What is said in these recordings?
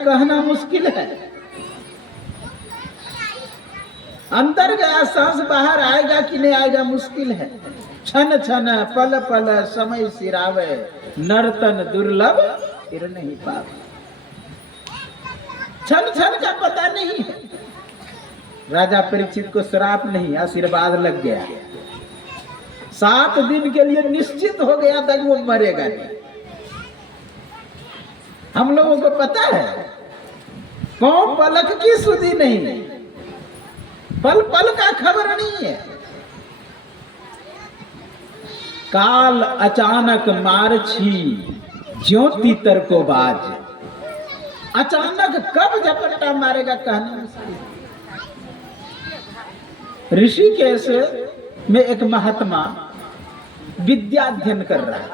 कहना मुश्किल है। अंदर गया सांस बाहर आएगा कि नहीं आएगा मुश्किल है। क्षण क्षण पल पल समय सिरावे, नर्तन दुर्लभ फिर नहीं पावे। क्षण क्षण का पता नहीं है। राजा परीक्षित को श्राप नहीं आशीर्वाद लग गया। 7 दिन के लिए निश्चित हो गया था कि वो मरेगा नहीं। हम लोगों को पता है कौन पलक की सुधी नहीं, पल पल का खबर नहीं है। काल अचानक मार छी ज्योति तर को बाज। अचानक कब झपट्टा मारेगा कहना मुश्किल। ऋषिकेश में एक महात्मा विद्या अध्ययन कर रहा है,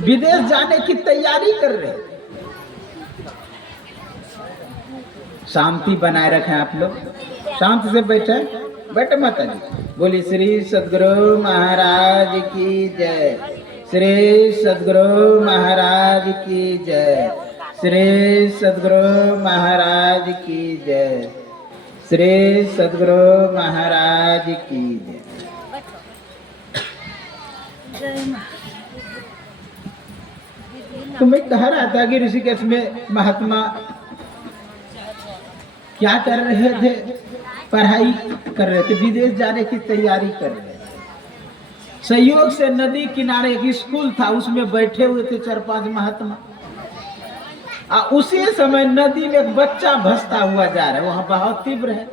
विदेश जाने की तैयारी कर रहे। शांति बनाए रखें आप लोग, शांत से बैठे बैठे माता जी। बोली श्री सद्गुरु महाराज की जय, श्री सद्गुरु महाराज की जय, श्री सद्गुरु महाराज की जय, श्री सद्गुरु महाराज की जय। तो मैं कह रहा था कि ऋषिकेश में महात्मा क्या कर रहे थे, पढ़ाई कर रहे थे, विदेश जाने की तैयारी कर रहे थे। संयोग से नदी किनारे एक स्कूल था, उसमें बैठे हुए थे 4-5 महात्मा। उसी समय नदी में एक बच्चा भसता हुआ जा रहा है, वहां बहुत तीव्र है।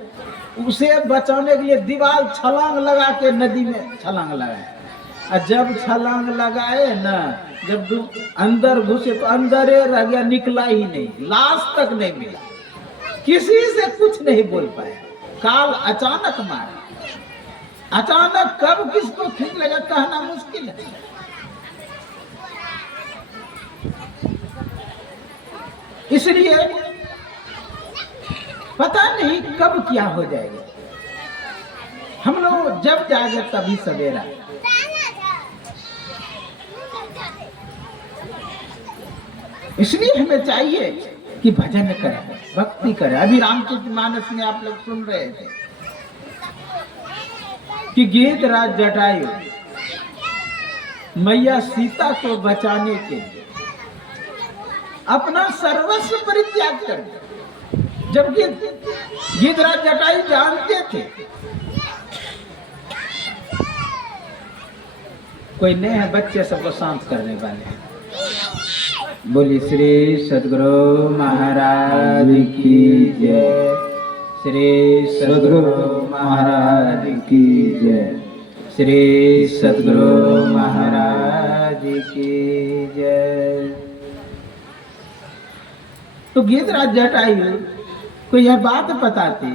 उसे बचाने के लिए दीवार छलांग लगा के नदी में छलांग लगाए। और जब छलांग लगाए ना, जब अंदर घुसे तो अंदर रह गया, निकला ही नहीं, लाश तक नहीं मिला, किसी से कुछ नहीं बोल पाया। काल अचानक मारा। अचानक कब किसको ठीक लगा कहना मुश्किल है। इसलिए पता नहीं कब क्या हो जाएगा। हम लोग जब जागे तभी सवेरा। इसलिए हमें चाहिए कि भजन करें, भक्ति करें। अभी रामचरितमानस में आप लोग सुन रहे थे कि गीधराज जटायु मैया सीता को बचाने के लिए अपना सर्वस्व परित्याग कर दिया। जबकि गीधराज जटायु जानते थे कोई नहीं है, बच्चे सबको शांत करने वाले हैं। बोली श्री सद्गुरु महाराज की जय, श्री सद्गुरु महाराज की जय, श्री सद्गुरु महाराज की जय। तो गीधराज जटायु को यह बात बताती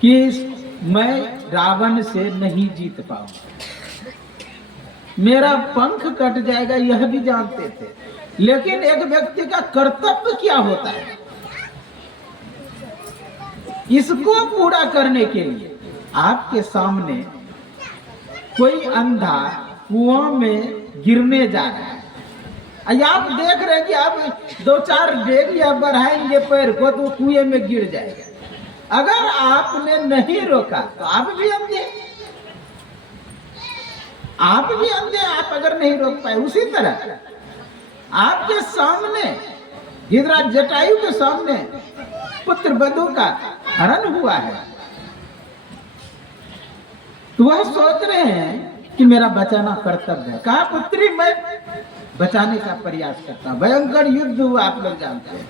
कि मैं रावण से नहीं जीत पाऊंगा, मेरा पंख कट जाएगा, यह भी जानते थे। लेकिन एक व्यक्ति का कर्तव्य क्या होता है, इसको पूरा करने के लिए आपके सामने कोई अंधा कुआं में गिरने जा रहा है। आप देख रहे हैं कि आप 2-4 डेग या बढ़ाएंगे पैर को तो कुएं में गिर जाएगा। अगर आपने नहीं रोका तो आप भी अंधे, आप भी अंधे। आप अगर नहीं रोक पाए, उसी तरह आपके सामने गीधराज जटायु के सामने पुत्र वधू का हरण हुआ है, तो वह सोच रहे हैं कि मेरा बचाना कर्तव्य है। कहा पुत्री मैं बचाने का प्रयास करता हूं। भयंकर युद्ध हुआ, आप लोग जानते हैं।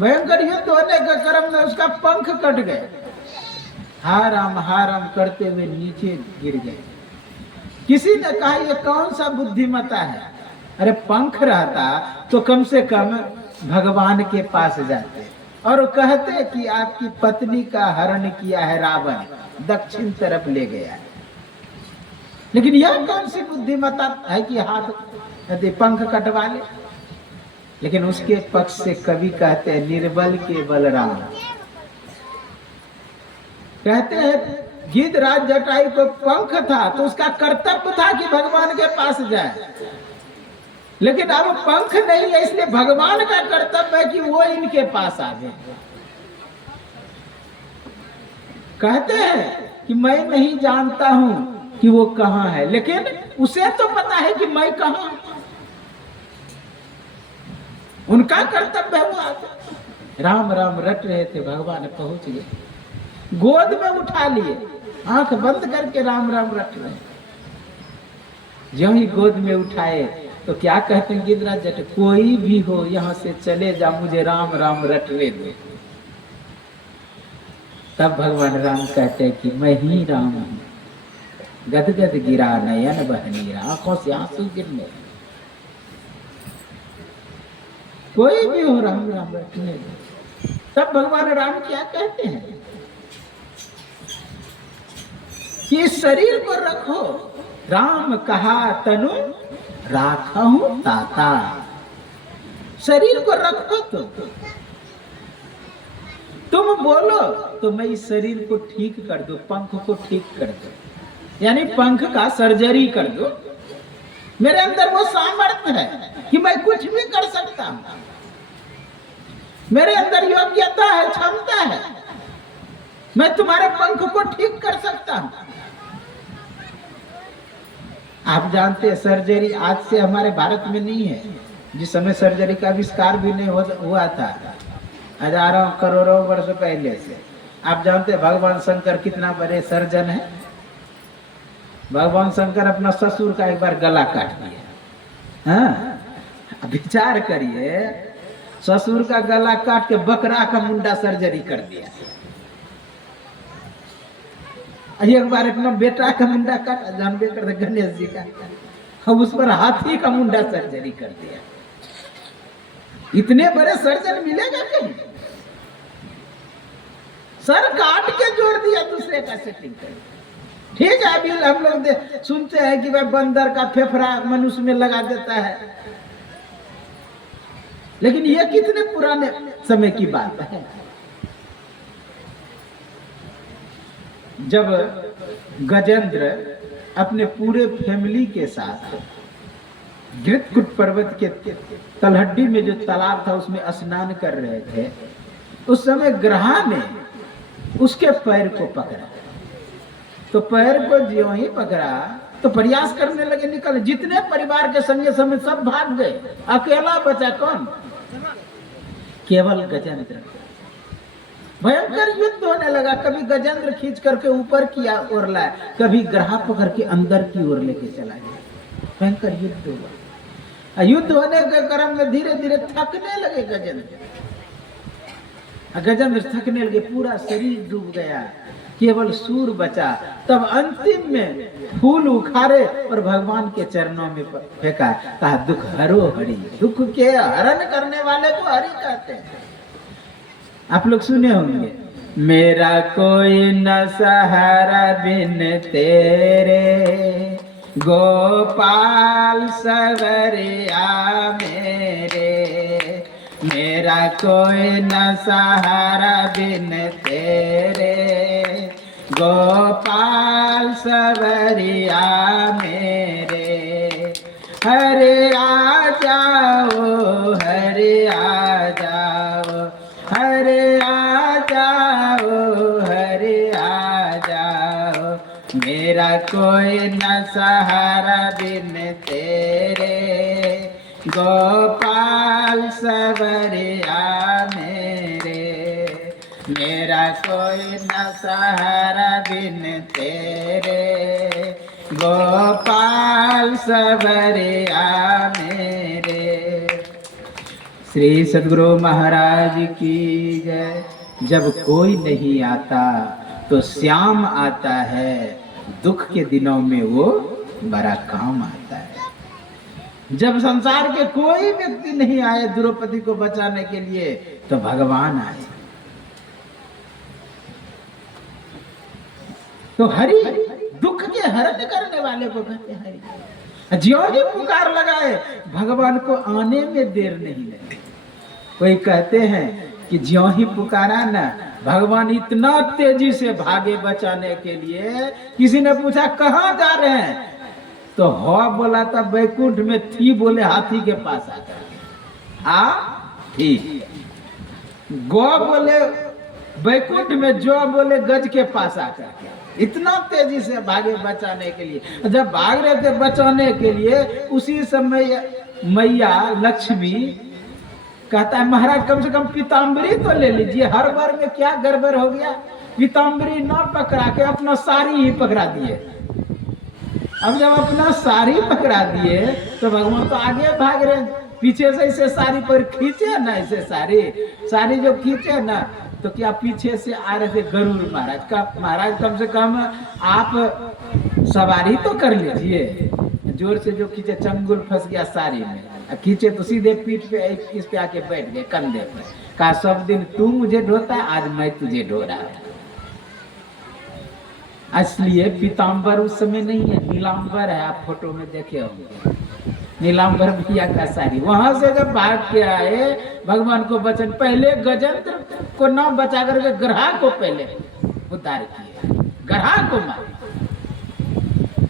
भयंकर युद्ध होने के क्रम में उसका पंख कट गए। हाराम करते हुए नीचे गिर गए। किसी ने कहा ये कौन सा बुद्धिमता है, अरे पंख रहता तो कम से कम भगवान के पास जाते और कहते कि आपकी पत्नी का हरण किया है रावण, दक्षिण तरफ ले गया है। लेकिन यह कौन सी बुद्धिमता है कि हाथ यदि पंख कटवा ले। लेकिन उसके पक्ष से कवि कहते हैं निर्बल के बलराम। कहते हैं गीधराज जटायु को पंख था तो उसका कर्तव्य था कि भगवान के पास जाए, लेकिन अब पंख नहीं है, इसलिए भगवान का कर्तव्य है कि वो इनके पास आ जाए। कहते हैं कि मैं नहीं जानता हूं कि वो कहां है, लेकिन उसे तो पता है कि मैं कहां। उनका कर्तव्य है वो आ जाए। राम राम रट रहे थे, भगवान पहुंच गए, गोद में उठा लिए, आंख बंद करके राम राम रट रहे। जो ही गोद में उठाए तो क्या कहते हैं गिरिराज जट, कोई भी हो यहाँ से चले जा, मुझे राम राम रटने दो। तब भगवान राम कहते हैं कि मैं ही राम हूं। गदगद गिरा नयन बहनीरा, आंखों से आंसू गिरने। कोई भी हो राम राम रटने दो। तब भगवान राम क्या कहते हैं कि इस शरीर को रखो। राम कहा तनु राखहूं ताता। शरीर को रखो तुम बोलो तो मैं इस शरीर को ठीक कर दो, पंख को ठीक कर दो, यानी पंख का सर्जरी कर दो। मेरे अंदर वो सामर्थ्य है कि मैं कुछ भी कर सकता हूं। मेरे अंदर योग्यता है, क्षमता है, मैं तुम्हारे पंख को ठीक कर सकता हूं। आप जानते हैं सर्जरी आज से हमारे भारत में नहीं है। जिस समय सर्जरी का आविष्कार भी नहीं हुआ था, हजारों करोड़ों वर्ष पहले से। आप जानते हैं भगवान शंकर कितना बड़े सर्जन है। भगवान शंकर अपना ससुर का एक बार गला काट दिया। हाँ, विचार करिए, ससुर का गला काट के बकरा का मुंडा सर्जरी कर दिया। एक बार अपना बेटा का मुंडा काटा, जानबे कर गणेश जी का, अब उस पर हाथी का मुंडा सर्जरी कर दिया। इतने बड़े सर्जन मिलेगा कहीं? सर काट के जोड़ दिया दूसरे का सेटिंग कर। ठीक है, अभी हम लोग सुनते हैं कि भाई बंदर का फेफड़ा मनुष्य में लगा देता है, लेकिन ये कितने पुराने समय की बात है। जब गजेंद्र अपने पूरे फैमिली के साथ घृतकुट पर्वत के तलहटी में जो तालाब था उसमें स्नान कर रहे थे, उस समय ग्रहा ने उसके पैर को पकड़ा। तो पैर को ज्यों ही पकड़ा तो प्रयास करने लगे निकल। जितने परिवार के संगे समय सब भाग गए, अकेला बचा कौन? केवल गजेंद्र। भयंकर युद्ध होने लगा। कभी गजेंद्र खींच करके ऊपर की ओर लाया, कभी ग्रह पकड़ के अंदर की ओर लेके चला गया। भयंकर युद्ध हुआ। युद्ध होने के क्रम में धीरे धीरे थकने लगे गजेंद्र। गजेंद्र थकने लगे, पूरा शरीर डूब गया, केवल सूर बचा। तब अंतिम में फूल उखाड़े और भगवान के चरणों में फेंका। कहा दुख हरो हरि। दुख के हरण करने वाले को हरि कहते हैं। आप लोग सुने होंगे, मेरा कोई न सहारा बिन तेरे, गोपाल सवरिया मेरे। मेरा कोई न सहारा बिन तेरे, गोपाल सवरिया मेरे। हरे आ जाओ, हरे आ जाओ, हरे आ जाओ, हरे आ जाओ। मेरा कोई न सहारा बिन तेरे, गोपाल सवरिया मेरे। मेरा कोई न सहारा बिन तेरे, गोपाल सवरिया मेरे। श्री सद्गुरु महाराज की जय। जब कोई नहीं आता तो श्याम आता है, दुख के दिनों में वो बड़ा काम आता है। जब संसार के कोई व्यक्ति नहीं आए द्रौपदी को बचाने के लिए, तो भगवान आए। तो हरि दुख के हरण करने वाले को कहते हैं हरि। ज्यों ही पुकार लगाए, भगवान को आने में देर नहीं लगी। कोई कहते हैं कि ज्यों ही पुकारा ना, भगवान इतना तेजी से भागे बचाने के लिए। किसी ने पूछा कहाँ जा रहे हैं? तो ह बोला था बैकुंठ में, थी बोले हाथी के पास आकर, ठीक। गौ बोले बैकुंठ में, जो बोले गज के पास आकर के। इतना तेजी से भागे बचाने के लिए। जब भाग रहे थे बचाने के लिए, उसी समय मैया लक्ष्मी कहता है महाराज कम से कम पीताम्बरी तो ले लीजिए, हर बार में क्या गड़बड़ हो गया। पीताम्बरी न पकड़ा के अपना साड़ी ही पकड़ा दिए। अब जब अपना साड़ी पकड़ा दिए तो भगवान तो आगे भाग रहे, पीछे से इसे साड़ी पर खींचे ना, इसे साड़ी जो खींचे ना, तो क्या पीछे से आ रहे थे गरुड़ महाराज का। महाराज कम से कम आप सवारी तो कर लीजिए। जोर से जो खींचे, चंगुल फंस गया साड़ी में, खींचे तो सीधे पीठ पे इस पे आके बैठ गए कंधे पे। कहा सब दिन तू मुझे ढोता है, आज मैं तुझे ढो रहा हूं। इसलिए पीताम्बर उस समय नहीं है, नीलांबर है। आप फोटो में देखे होंगे नीलांबर भैया का साड़ी। वहां से जब भाग के आए भगवान को बचन, पहले गजेंद्र को ना बचा करके ग्रहा को पहले उद्धार किया, ग्रहा को मार।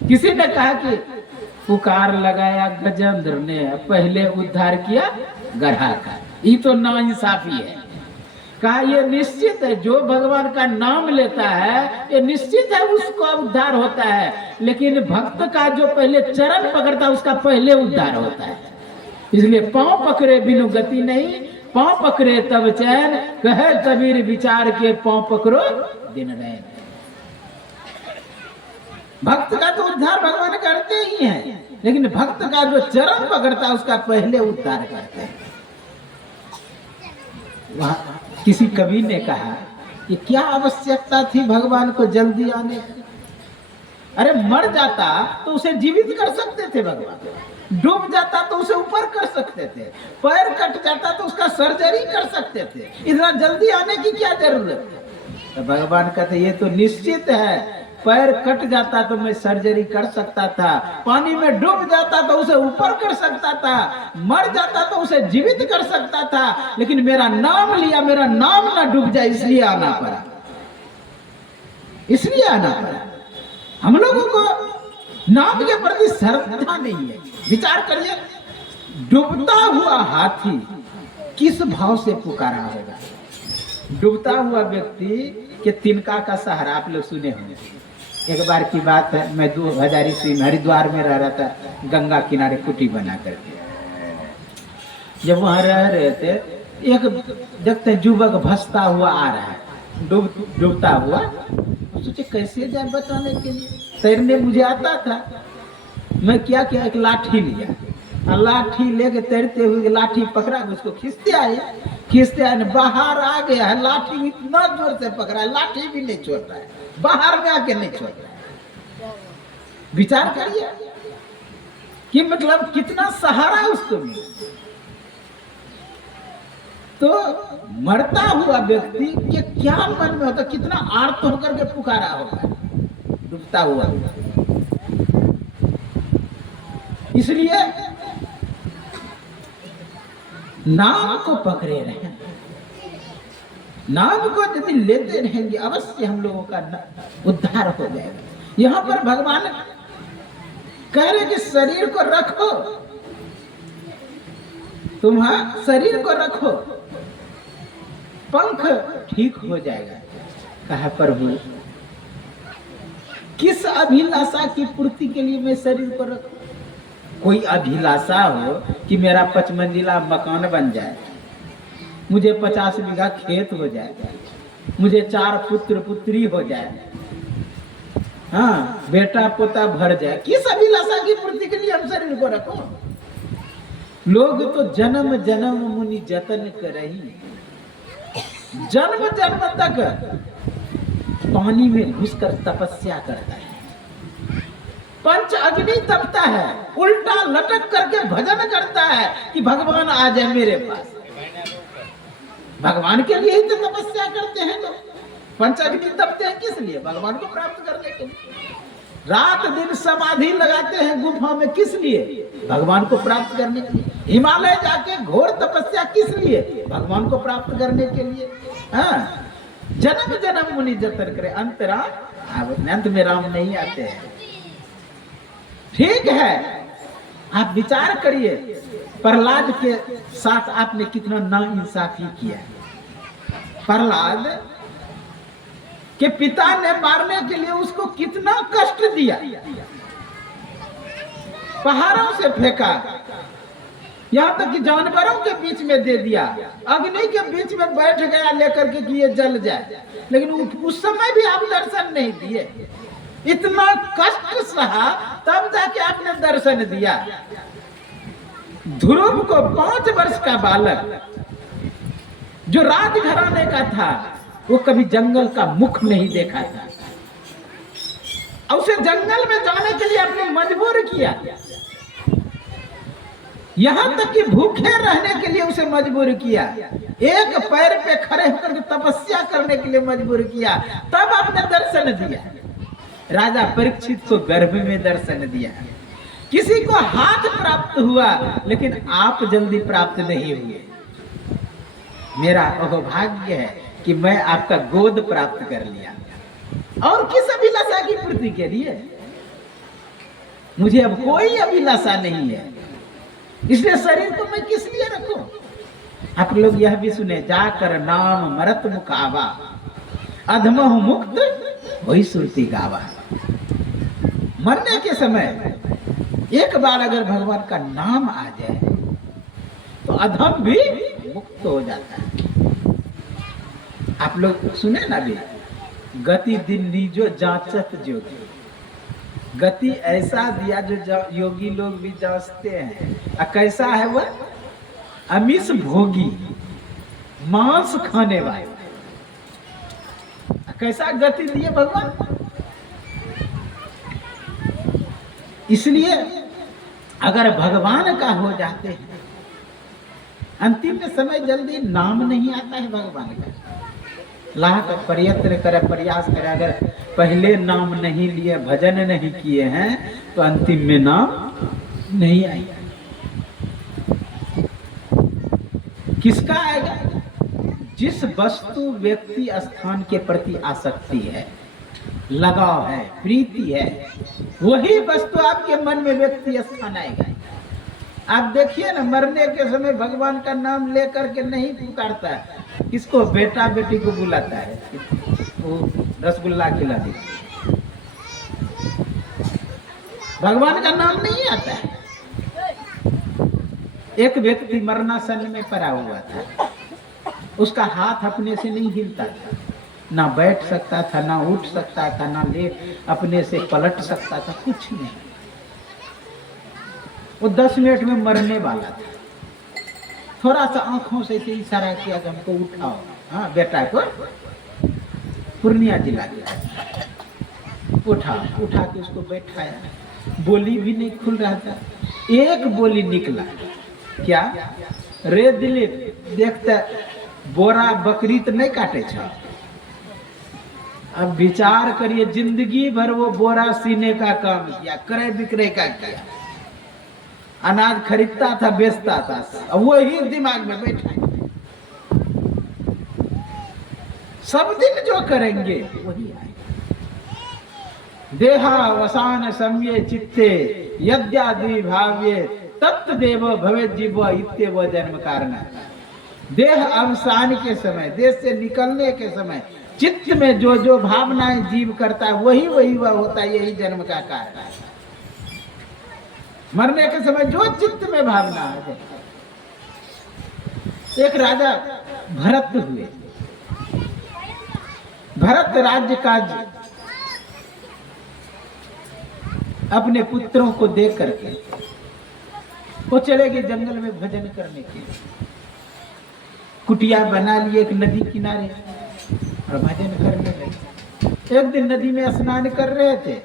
किसी ने कहा कि पुकार लगाया गजेंद्र ने, पहले उद्धार किया ग्रहा का। ये तो नाइंसाफी है। कहा ये निश्चित है, जो भगवान का नाम लेता है ये निश्चित है उसका उद्धार होता है, लेकिन भक्त का जो पहले चरण पकड़ता है उसका पहले उद्धार होता है। इसलिए पांव पकड़े बिनु गति नहीं, पांव पकड़े तब चैन, कहे कबीर विचार के पांव पकड़ो दिन रैन। भक्त का तो उद्धार भगवान करते ही हैं, लेकिन भक्त का जो चरण पकड़ता है उसका पहले उद्धार करते हैं। वहां किसी कवि ने कहा कि क्या आवश्यकता थी भगवान को जल्दी आने की। अरे मर जाता तो उसे जीवित कर सकते थे भगवान, डूब जाता तो उसे ऊपर कर सकते थे, पैर कट जाता तो उसका सर्जरी कर सकते थे, इतना जल्दी आने की क्या जरूरत है। तो भगवान कहते ये तो निश्चित है, पैर कट जाता तो मैं सर्जरी कर सकता था, पानी में डूब जाता तो उसे ऊपर कर सकता था, मर जाता तो उसे जीवित कर सकता था, लेकिन मेरा नाम लिया, मेरा नाम ना डूब जाए इसलिए आना पड़ा, इसलिए आना पड़ा। हम लोगों को नाम के प्रति श्रद्धा नहीं है। विचार करिए, डूबता हुआ हाथी किस भाव से पुकारा होगा। डूबता हुआ व्यक्ति के तिनका का सहारा आप लोग सुने होंगे। एक बार की बात है, मैं 2000 ईस्वी में हरिद्वार में रह रहा था, गंगा किनारे कुटी बना करके। जब वहां रह रहे थे, एक देखते हैं युवक भसता हुआ आ रहा है, डूबता हुआ। सोचे कैसे जाए बचाने के लिए, तैरने मुझे आता था। मैं क्या किया, एक लाठी लिया, लाठी लेके तैरते हुए लाठी पकड़ा, उसको खींचते आए बाहर आ गया है। लाठी इतना जोर से पकड़ा है, लाठी भी नहीं छोड़ रहा है, बाहर में आके नहीं छोड़ रहा है। विचार करिए कि मतलब कितना सहारा उसको मिला। तो मरता हुआ व्यक्ति के क्या मन में होता, कितना आर्त होकर के पुकारा होगा डूबता हुआ। इसलिए नाम को पकड़े रहे, नाम को यदि लेते रहेंगे अवश्य हम लोगों का उद्धार हो जाएगा। यहाँ पर भगवान कह रहे कि शरीर को रखो, तुम्हारा शरीर को रखो, पंख ठीक हो जाएगा। कहा प्रभु किस अभिलाषा की पूर्ति के लिए मैं शरीर को रखूं। कोई अभिलाषा हो कि मेरा 5 मंजिला मकान बन जाए, मुझे 50 बीघा खेत हो जाए, मुझे 4 पुत्र पुत्री हो जाए, हाँ बेटा पोता भर जाए, किस अभिलाषा की पूर्ति के लिए हम शरीर को रखो। लोग तो जन्म जन्म मुनि जतन करही, जन्म जन्म तक पानी में घुसकर तपस्या करता है, पंच अग्नि तपता है, उल्टा लटक करके भजन करता है कि भगवान आ जाए मेरे पास। भगवान के लिए ही तो तपस्या करते हैं लोग। पंच अग्नि तपते हैं किस लिए, भगवान को प्राप्त करने के लिए। रात दिन समाधि लगाते हैं गुफा में किस लिए, भगवान को प्राप्त करने के लिए। हिमालय जाके घोर तपस्या किस लिए, भगवान को प्राप्त करने के लिए। हाँ, जन्म जन्म मुनि जतन करे, अंत में राम नहीं आते हैं। ठीक है, आप विचार करिए, प्रहलाद के साथ आपने कितना नाइंसाफी किया। प्रहलाद के पिता ने मारने के लिए उसको कितना कष्ट दिया, पहाड़ों से फेंका, यहाँ तक कि जानवरों के बीच में दे दिया, अग्नि के बीच में बैठ गया लेकर के कि ये जल जाए, लेकिन उस समय भी आप दर्शन नहीं दिए। इतना कष्ट सहा तब जाके आपने दर्शन दिया। ध्रुव को 5 वर्ष का बालक जो राजघराने का था, वो कभी जंगल का मुख नहीं देखा था, और उसे जंगल में जाने के लिए आपने मजबूर किया, यहां तक कि भूखे रहने के लिए उसे मजबूर किया, एक पैर पे खड़े होकर तपस्या करने के लिए मजबूर किया, तब आपने दर्शन दिया। राजा परीक्षित को गर्भ में दर्शन दिया, किसी को हाथ प्राप्त हुआ, लेकिन आप जल्दी प्राप्त नहीं हुए। मेरा अहोभाग्य है कि मैं आपका गोद प्राप्त कर लिया, और किस अभिलाषा की पूर्ति के लिए? मुझे अब कोई अभिलाषा नहीं है, इसलिए शरीर को मैं किस लिए रखूं? आप लोग यह भी सुने, जाकर नाम मरत मुखावा, अधमहु मुक्त वही सुरती गावा। मरने के समय एक बार अगर भगवान का नाम आ जाए तो अधम भी मुक्त हो जाता है। आप लोग सुने ना भी, गति दिन लीजो जांचत जोगी, गति ऐसा दिया जो योगी लोग भी जांचते हैं। कैसा है वह? अमीष भोगी, मांस खाने वाले। कैसा गति दिए भगवान? इसलिए अगर भगवान का हो जाते हैं, अंतिम में समय जल्दी नाम नहीं आता है भगवान का। लाख प्रयत्न करे, प्रयास करे, अगर पहले नाम नहीं लिए, भजन नहीं किए हैं, तो अंतिम में नाम नहीं आएगा। किसका आएगा? जिस वस्तु व्यक्ति स्थान के प्रति आसक्ति है, लगाव है, प्रीति है, वही वस्तु आपके मन में व्यक्ति स्थान आएगा। आप देखिए ना, मरने के समय भगवान का नाम लेकर के नहीं पुकारता है, किसको? बेटा बेटी को बुलाता है, वो रसगुल्ला खिला देता, भगवान का नाम नहीं आता है। एक व्यक्ति मरणासन में पड़ा हुआ था, उसका हाथ अपने से नहीं हिलता था, ना बैठ सकता था, ना उठ सकता था, ना ले अपने से पलट सकता था, कुछ नहीं। वो 10 मिनट में मरने वाला था। थोड़ा सा आंखों से इशारा किया कि हमको उठाओ, हाँ बेटा को, पूर्णिया जिला के उठा के उसको बैठाया। बोली भी नहीं खुल रहा था, एक बोली निकला, क्या? रे दिलीप, देखते बोरा बकरी तो नहीं काटे छ। अब विचार करिए, जिंदगी भर वो बोरा सीने का काम किया, क्रय विक्रय का किया, अनाज खरीदता था, बेचता था, वही दिमाग में बैठा। सब दिन जो करेंगे वही आएगा। देहावसान सम्ये चित्ते यद्यादि भाव्ये तत्देव भवे जीव इत्येव जन्म कारण। देह अवसान के समय, देश से निकलने के समय चित्त में जो जो भावनाएं जीव करता है, वही वह होता है, यही जन्म का कारण है। मरने के समय जो चित्त में भावना है। एक राजा भरत हुए, भरत राज्य काज अपने पुत्रों को देख करके वो चले गए जंगल में भजन करने के लिए। कुटिया बना लिए एक नदी किनारे और भजन करने लगे। एक दिन नदी में स्नान कर रहे थे,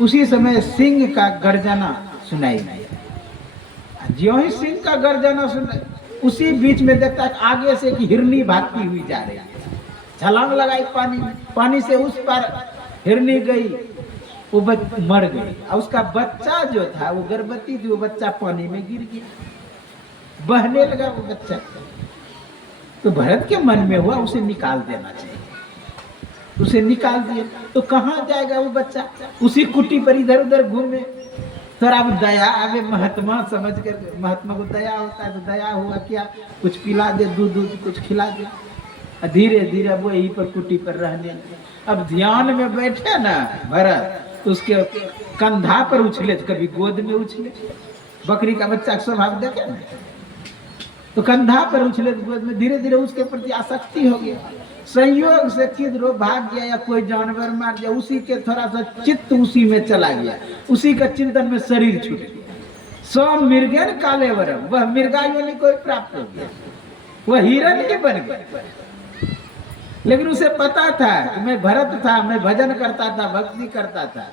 उसी समय सिंह का गर्जना सुनाई दिया। ज्यों ही सिंह का गर्जना सुना, उसी बीच में देखता है आगे से कि हिरनी भागती हुई जा रही है। छलांग लगाई पानी में, पानी से उस पार हिरनी गई, वो मर गई। और उसका बच्चा जो था, वो गर्भवती थी, वो बच्चा पानी में गिर गया, बहने लगा वो बच्चा। तो भरत के मन में हुआ उसे निकाल देना चाहिए, उसे निकाल दिया। तो कहाँ जाएगा वो बच्चा? उसी कुटी पर इधर उधर घूमे, तो अब दया अबे महात्मा समझ कर, महात्मा को दया होता है तो दया हुआ क्या, कुछ पिला दे, दूध दूध कुछ खिला दे। धीरे धीरे वो यहीं पर कुटी पर रहने लगे। अब ध्यान में बैठे ना भरत, तो उसके कंधा पर उछले, तो कभी गोद में उछले, बकरी का बच्चा स्वभाव देखे ना, तो कंधा पर उछले तो गोद में, धीरे धीरे उसके प्रति आसक्ति हो गया। संयोग से किधरो भाग गया या कोई जानवर मार गया, उसी के थोड़ा सा चित्त उसी में चला गया, उसी का चिंतन में शरीर छूट गया। सौ मृगन काले वरम, वह मृगायों ने कोई प्राप्त हो गया, वह हिरण ही बन गया। लेकिन उसे पता था कि मैं भरत था, मैं भजन करता था, भक्ति करता था,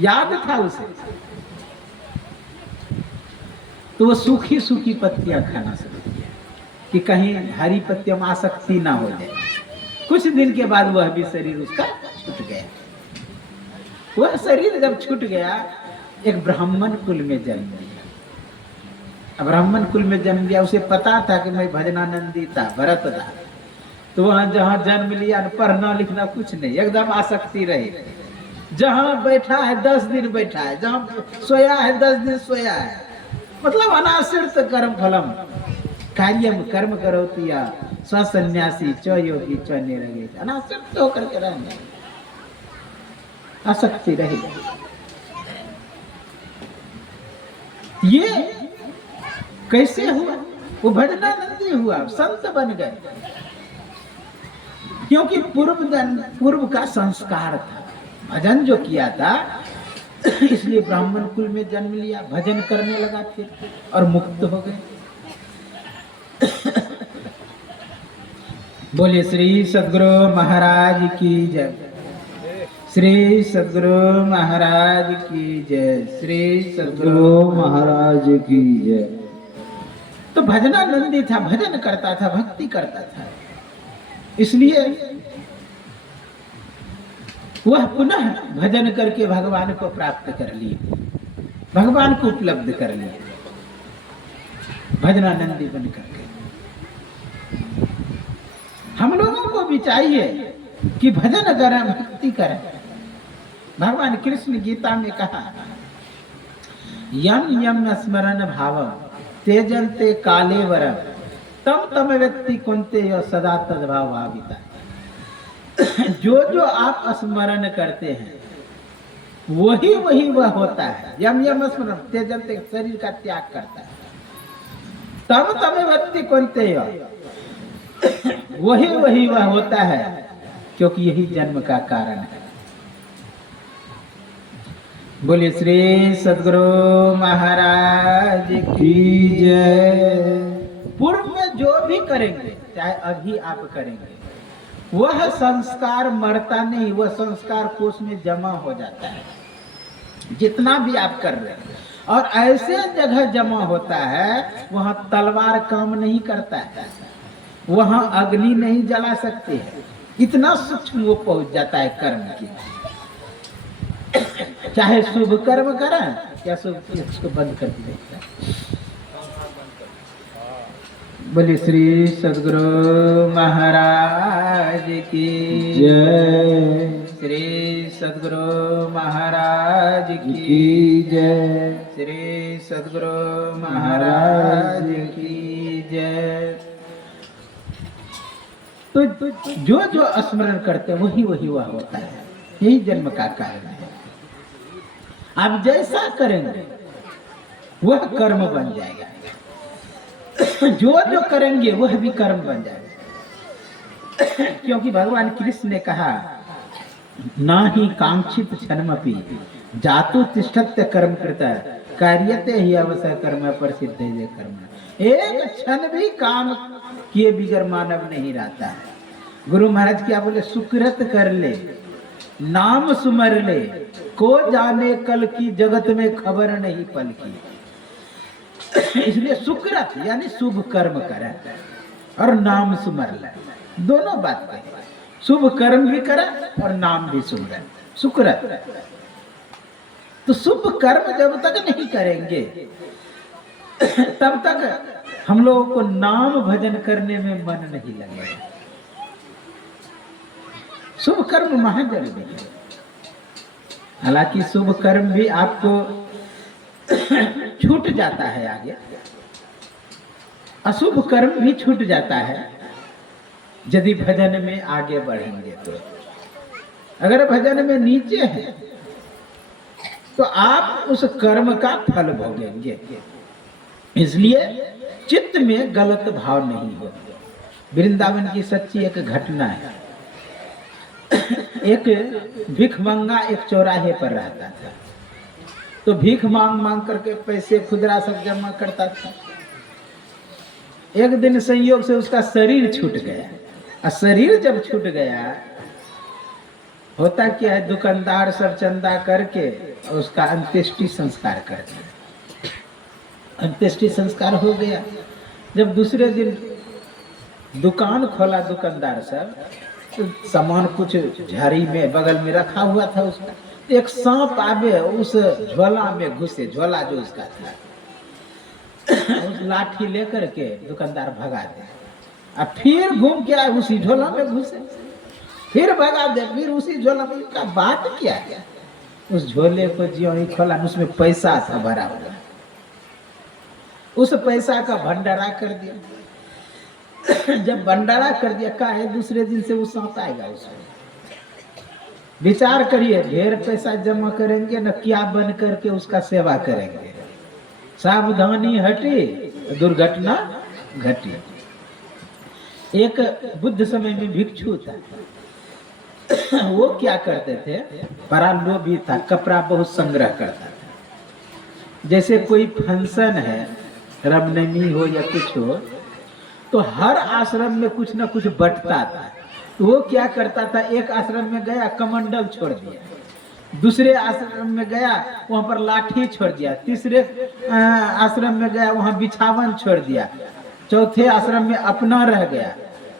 याद था उसे। तो वो सूखी सूखी पत्तियां खाना शुरू किया कि कहीं हरी पत्तियों में आसक्ति ना हो जाए। कुछ दिन के बाद वह भी शरीर उसका छूट गया। वह शरीर जब छूट गया, एक ब्राह्मण कुल में जन्म लिया। अब ब्राह्मण कुल में जन्म लिया, उसे पता था कि मैं भजनानंदी था, भरत था। तो वहां जहां जन्म लिया, पढ़ना लिखना कुछ नहीं, एकदम आसक्ति रही। जहां बैठा है 10 दिन बैठा है, जहां सोया है 10 दिन सोया है, मतलब अनाश्रित कर्म फलम कार्यम कर्म करोति या स्वसन्यासी च योगी च निरगे, अनाश्रित होकर के रहने, आसक्ति रही। ये कैसे हुआ? वो भजनानंदी हुआ, संत बन गए, क्योंकि पूर्व का संस्कार था, भजन जो किया था, इसलिए ब्राह्मण कुल में जन्म लिया, भजन करने लगा फिर, और मुक्त हो गए। बोले श्री सद्गुरु महाराज की जय, श्री सद्गुरु महाराज की जय, श्री सद्गुरु महाराज की जय। तो भजनानंदी था, भजन करता था, भक्ति करता था, इसलिए वह पुनः भजन करके भगवान को प्राप्त कर लिए, भगवान को उपलब्ध कर लिए, भजनानंदी बन करके। हम लोगों को भी चाहिए कि भजन करें, भक्ति करें। भगवान कृष्ण गीता में कहा, यम यम स्मरण भावम तेजन्ते काले वरम तम तम व्यक्ति कुंते सदा तद्भाव भाविता। जो जो आप स्मरण करते हैं वही वही वह होता है। यम यम स्मरण, तेजन्ते शरीर का त्याग करता है, तम तम व्यक्ति कुंते वही वही वह होता है, क्योंकि यही जन्म का कारण है। बोले श्री सद्गुरु महाराज की जय। पूर्व में जो भी करेंगे, चाहे अभी आप करेंगे, वह संस्कार मरता नहीं, वह संस्कार कोष में जमा हो जाता है, जितना भी आप कर रहे हैं। और ऐसे जगह जमा होता है वहां तलवार काम नहीं करता है, वहां अग्नि नहीं जला सकते हैं, इतना सूक्ष्म वो पहुंच जाता है कर्म की। चाहे शुभ कर्म करें या शुभ, इसको बंद कर देता है। बोले श्री सद्गुरु महाराज की जय, श्री सद्गुरु महाराज की जय, श्री सद्गुरु महाराज की जय। तो जो जो स्मरण करते वही वही वह होता है, यही जन्म का कारण है। आप जैसा करेंगे वह कर्म बन जाएगा, जो जो करेंगे वह भी कर्म बन जाएगा। क्योंकि भगवान कृष्ण ने कहा, ना ही कांक्षित क्षणमपि जातु तिष्ठत्य कर्म कृता कार्यते ही अवसर कर्म प्रसिद्ध है कर्म। एक क्षण भी काम किए बिगर मानव नहीं रहता है। गुरु महाराज क्या बोले, सुकृत कर ले, नाम सुमर ले, को जाने कल की जगत में खबर नहीं पल की। इसलिए सुकृत यानी शुभ कर्म करें और नाम सुमर ले, दोनों बात करें, शुभ कर्म भी करें और नाम भी सुमरें, सुकृत। तो शुभ कर्म जब तक नहीं करेंगे तब तक हम लोगों को नाम भजन करने में मन नहीं लगेगा। शुभ कर्म महाजरूरी है। हालांकि शुभ कर्म भी आपको छूट जाता है आगे, अशुभ कर्म भी छूट जाता है यदि भजन में आगे बढ़ेंगे तो। अगर भजन में नीचे है तो आप उस कर्म का फल भोगेंगे। इसलिए चित्त में गलत भाव नहीं हो। वृंदावन की सच्ची एक घटना है। एक भिखमंगा एक चौराहे पर रहता था, तो भीख मांग मांग करके पैसे खुदरा सब जमा करता था। एक दिन संयोग से उसका शरीर छूट गया, और शरीर जब छूट गया, होता क्या है, दुकानदार सब चंदा करके उसका अंत्येष्टि संस्कार कर दिया। अंत्येष्टि संस्कार हो गया। जब दूसरे दिन दुकान खोला दुकानदार सब, तो सामान कुछ झाड़ी में बगल में रखा हुआ था उसका, एक सांप आवे उस झोला में घुसे, झोला जो उसका था, उस लाठी लेकर के दुकानदार भगा दे, अब फिर घूम के आए उसी झोला में घुसे, फिर भगा दे, फिर उसी झोला में। का बात क्या है? उस झोले को जियो ही खोला, उसमें पैसा था भरा हुआ, उस पैसा का भंडारा कर दिया। जब भंडारा कर दिया, का है दूसरे दिन से वो सांप आएगा उसमें। विचार करिए, ढेर पैसा जमा करेंगे न, क्या बन करके उसका सेवा करेंगे। सावधानी हटी, दुर्घटना घटी। एक बुद्ध समय में भिक्षु था, वो क्या करते थे, बड़ा लोभी था, कपड़ा बहुत संग्रह करता था। जैसे कोई फंक्शन है, रामनवमी हो या कुछ हो, तो हर आश्रम में कुछ ना कुछ बंटता था। तो वो क्या करता था, एक आश्रम में गया कमंडल छोड़ दिया, दूसरे आश्रम में गया वहां पर लाठी छोड़ दिया, तीसरे आश्रम में गया वहां बिछावन छोड़ दिया, चौथे आश्रम में अपना रह गया।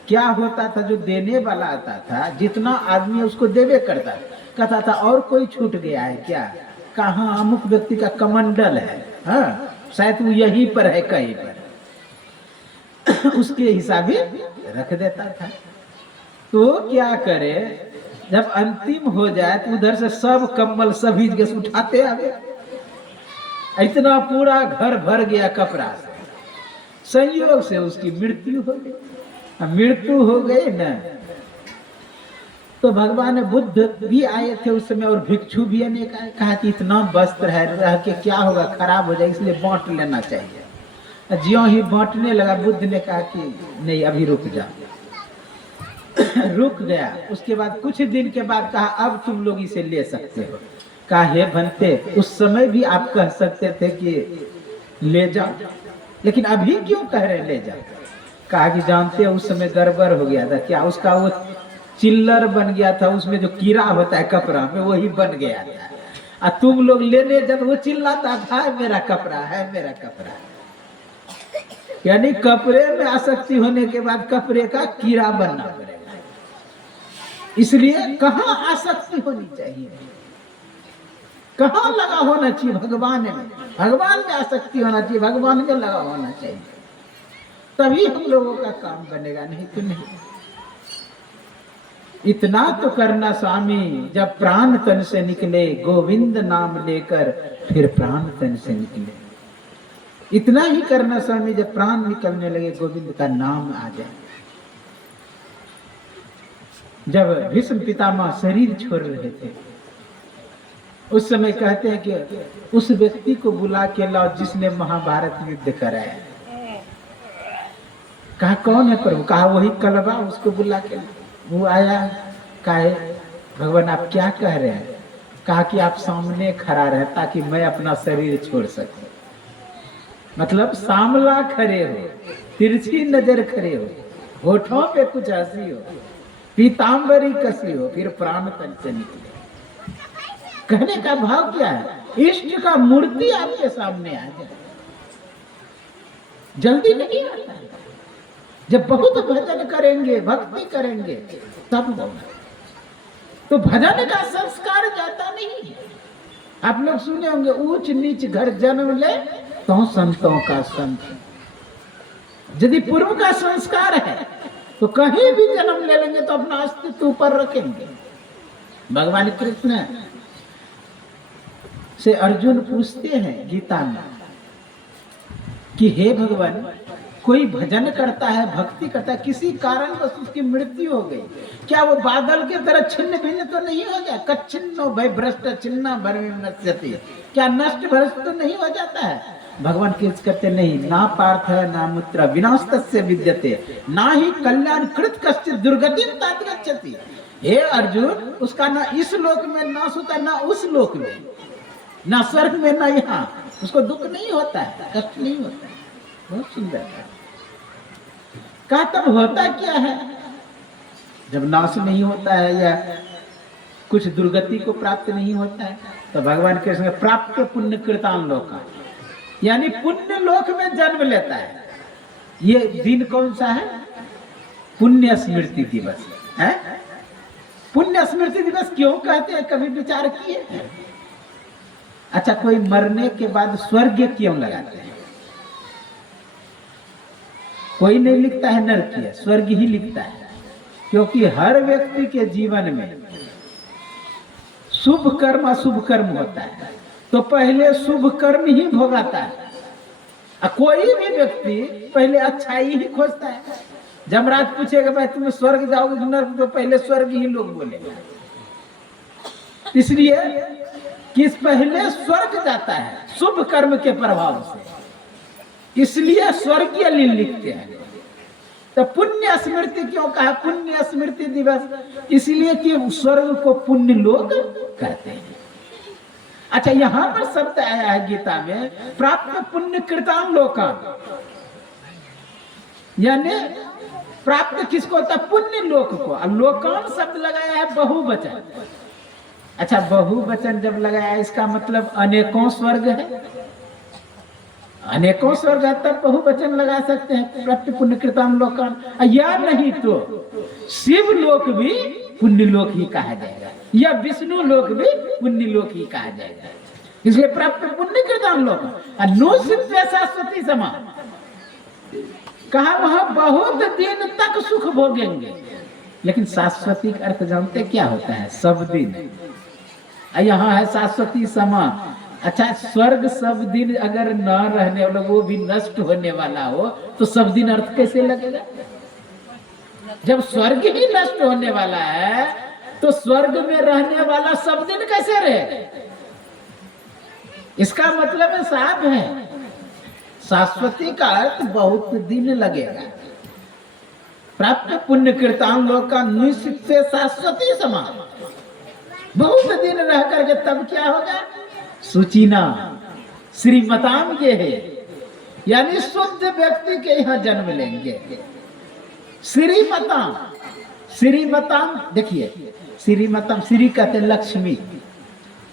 क्या होता था, जो देने वाला आता था, जितना आदमी उसको देवे करता, कहता था और कोई छूट गया है क्या? कहाँ अमुक व्यक्ति का कमंडल है, हाँ शायद वो यहीं पर है कहीं पर। उसके हिसाबे रख देता था। तो क्या करे, जब अंतिम हो जाए तो उधर से सब कम्बल सभी जगह उठाते आवे, इतना पूरा घर भर गया कपड़ा से। संयोग से उसकी मृत्यु हो गई। मृत्यु हो गई न, तो भगवान बुद्ध भी आए थे उस समय, और भिक्षु भी अनेक आए। कहा कि इतना वस्त्र है, रह के क्या होगा, खराब हो जाए, इसलिए बांट लेना चाहिए। ज्यों ही बांटने लगा, बुद्ध ने कहा कि नहीं अभी रुक जा। रुक गया। उसके बाद कुछ दिन के बाद कहा अब तुम लोग इसे ले सकते हो। कहा हे भंते, उस समय भी आप कह सकते थे कि ले जाओ, लेकिन अभी क्यों कह रहे ले जाओ? कहा कि जानते हो उस समय गड़बड़ हो गया था। क्या? उसका वो चिल्लर बन गया था, उसमें जो कीड़ा होता है कपड़ा में, वही बन गया था। और तुम लोग लेने जब वो चिल्लाता था मेरा कपड़ा है, मेरा कपड़ा। यानी कपड़े में आसक्ति होने के बाद कपड़े का कीड़ा बनना पड़ेगा। इसलिए कहाँ आसक्ति होनी चाहिए, कहाँ लगा होना चाहिए? भगवान में, भगवान में आसक्ति होना चाहिए, भगवान में लगा होना चाहिए, तभी हम लोगों का काम बनेगा, नहीं तो नहीं। इतना तो करना स्वामी, जब प्राण तन से निकले, गोविंद नाम लेकर फिर प्राण तन से निकले। इतना ही करना स्वामी, जब प्राण निकलने लगे गोविंद का नाम आ जाए। जब भीष्म पितामह शरीर छोड़ रहे थे, उस समय कहते हैं कि उस व्यक्ति को बुला के लाओ जिसने महाभारत युद्ध कराया। कहा कौन है प्रभु? कहा वही कलबा, उसको बुला के। वो आया, कहा भगवान आप क्या कह रहे हैं? कहा कि आप सामने खड़ा रहे ताकि मैं अपना शरीर छोड़ सकूं। मतलब सामला खड़े हो, तिरछी नजर खड़े हो, होठों पे कुछ हंसी हो, पीतांबरी कसी हो, फिर प्राण तन से निकले। कहने का भाव क्या है? इष्ट का मूर्ति आपके सामने आ जाए, जल्दी नहीं आता है। जब बहुत भजन करेंगे, भक्ति करेंगे, तब होगा। तो भजन का संस्कार जाता नहीं है। आप लोग सुने होंगे, ऊंच नीच घर जन्म ले तो संतों का संत। यदि पूर्व का संस्कार है तो कहीं भी जन्म ले लेंगे तो अपना अस्तित्व ऊपर रखेंगे। भगवान कृष्ण से अर्जुन पूछते हैं गीता में कि हे भगवान, कोई भजन करता है, भक्ति करता है, किसी कारण बस उसकी मृत्यु हो गई, क्या वो बादल की तरह छिन्न भिन्न तो नहीं हो जाए? कच्छिन्नो भय भ्रष्ट छिन्ना भरमे नश्यति, क्या नष्ट भ्रष्ट तो नहीं हो जाता है? भगवान किस कहते नहीं, ना पार्थ ना मुत्र विनाश तस्य विद्यते, ना ही कल्याण कृत कश्चित दुर्गति तात गच्छति। हे अर्जुन, उसका ना इस लोक में नाश होता है, ना उस लोक में, ना स्वर्ग में, ना यहाँ, उसको दुख नहीं होता है, कष्ट नहीं होता है। बहुत सुंदर है। कहा तब होता क्या है जब नाश नहीं होता है या कुछ दुर्गति को प्राप्त नहीं होता है? तो भगवान कृष्ण प्राप्त पुण्य कृतान लोका, यानी पुण्य लोक में जन्म लेता है। ये दिन कौन सा है? पुण्य स्मृति दिवस है। पुण्य स्मृति दिवस क्यों कहते हैं, कभी विचार किए? अच्छा, कोई मरने के बाद स्वर्ग क्यों लगाते हैं? कोई नहीं लिखता है नरकीय, स्वर्ग ही लिखता है, क्योंकि हर व्यक्ति के जीवन में शुभ कर्म अशुभ कर्म होता है, तो पहले शुभ कर्म ही भोगाता है। कोई भी व्यक्ति पहले अच्छाई ही खोजता है। जमराज पूछेगा भाई तुम स्वर्ग जाओगे नर्क, तो पहले स्वर्ग ही लोग बोलेगा। इसलिए किस पहले स्वर्ग जाता है शुभ कर्म के प्रभाव से, इसलिए स्वर्गीय लील लिखते हैं। तो पुण्य स्मृति क्यों कहा? पुण्य स्मृति दिवस इसलिए कि स्वर्ग को पुण्य लोक कहते हैं। अच्छा, यहां पर शब्द आया है गीता में प्राप्त पुण्य कृतान लोकान, यानी प्राप्त किसको होता है? पुण्य लोक को। अब लोकान शब्द लगाया है बहुवचन। अच्छा, बहुवचन जब लगाया इसका मतलब अनेकों स्वर्ग है, अनेकों स्वर्ग है, तब बहुवचन लगा सकते हैं प्राप्त पुण्य कृतान लोकान। या नहीं तो शिव लोक भी पुण्य लोक ही कहा जाएगा, या विष्णु लोक भी पुण्य लोक ही कहा जाएगा। इसलिए प्राप्त पुण्य कृतान लोकान। नो सिद्ध शाश्वती समान कहा, वहां बहुत दिन तक सुख भोगेंगे। लेकिन शाश्वती का अर्थ जानते क्या होता है? सब दिन। यहाँ है शाश्वती समा। अच्छा, स्वर्ग सब दिन अगर न रहने वाला, वो भी नष्ट होने वाला हो, तो सब दिन अर्थ कैसे लगेगा? जब स्वर्ग ही नष्ट होने वाला है तो स्वर्ग में रहने वाला सब दिन कैसे रहेगा? इसका मतलब साफ है, शाश्वती का अर्थ बहुत दिन लगेगा। प्राप्त पुण्य कृतान लोक का निश्चित से शाश्वती समान, बहुत दिन रह करके तब क्या होगा? सुचिना श्रीमताम ये है, यानी शुद्ध व्यक्ति के यहाँ जन्म लेंगे। श्रीमताम, श्रीमताम देखिए, श्रीमताम, श्री कहते लक्ष्मी,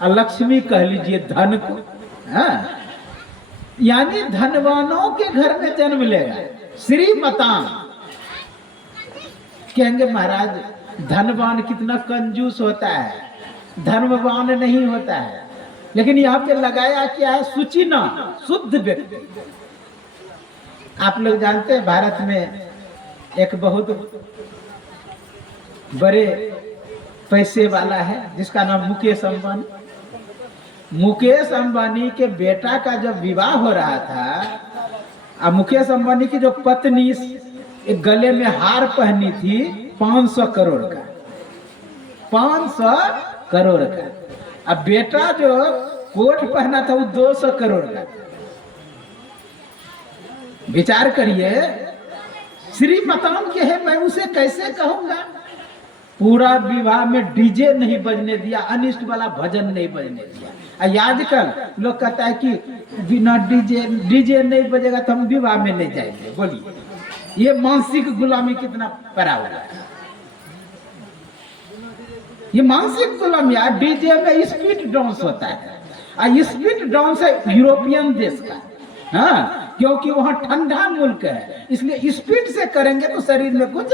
और लक्ष्मी कह लीजिए धन को, हाँ, यानी धनवानों के घर में जन्म लेगा। श्रीमताम कहेंगे महाराज धनवान कितना कंजूस होता है, धर्मवान नहीं होता है। लेकिन यहाँ पे लगाया क्या है? सुचिना, शुद्ध व्यक्ति। आप लोग जानते हैं भारत में एक बहुत बड़े पैसे वाला है जिसका नाम मुकेश अंबानी। मुकेश अंबानी के बेटा का जब विवाह हो रहा था, अब मुकेश अंबानी की जो पत्नी एक गले में हार पहनी थी 500 करोड़ का, 500 करोड़ का। अब बेटा जो कोट पहना था वो 200 करोड़ का। विचार करिए, श्रीमताम के है, मैं उसे कैसे कहूंगा? पूरा विवाह में डीजे नहीं बजने दिया, अनिष्ट वाला भजन नहीं बजने दिया। आजकल लोग कहता है कि बिना डीजे नहीं बजेगा तो हम विवाह में नहीं जाएंगे। बोलिए, ये मानसिक गुलामी कितना पड़ा हुआ है? ये मानसिक गुलामी। डीजे में स्पीड डांस होता है, और स्पीड डांस है यूरोपियन देश का, हाँ, क्योंकि वहाँ ठंडा मुल्क है, इसलिए स्पीड से करेंगे तो शरीर में कुछ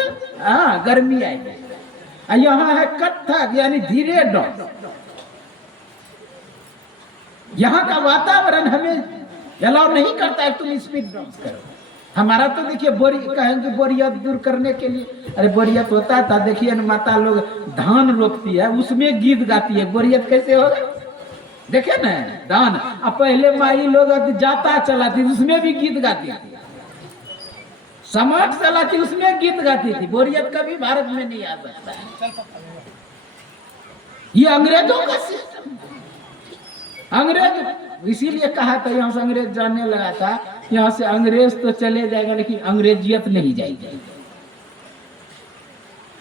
गर्मी आएगी। यहाँ है कथक, यानी धीरे डांस। यहाँ का वातावरण हमें अलाउ नहीं करता है तुम स्पीड डांस करो। हमारा तो देखिए कहेंगे बोरियत दूर करने के लिए, अरे बोरियत होता था, देखिए माता लोग धान रोपती है उसमें गीत गाती है, बोरियत कैसे होगा? देखे ना दान। अब पहले माई लोग जाता चलाती उसमें भी गीत गाती थी, समाज चलाती उसमें गीत गाती थी। बोरियत कभी भारत में नहीं आ सकता है। ये अंग्रेजों का सिस्टम, अंग्रेज इसीलिए कहा था यहाँ से अंग्रेज जाने लगा था, यहाँ से अंग्रेज तो चले जाएगा लेकिन अंग्रेजियत नहीं जाएगी।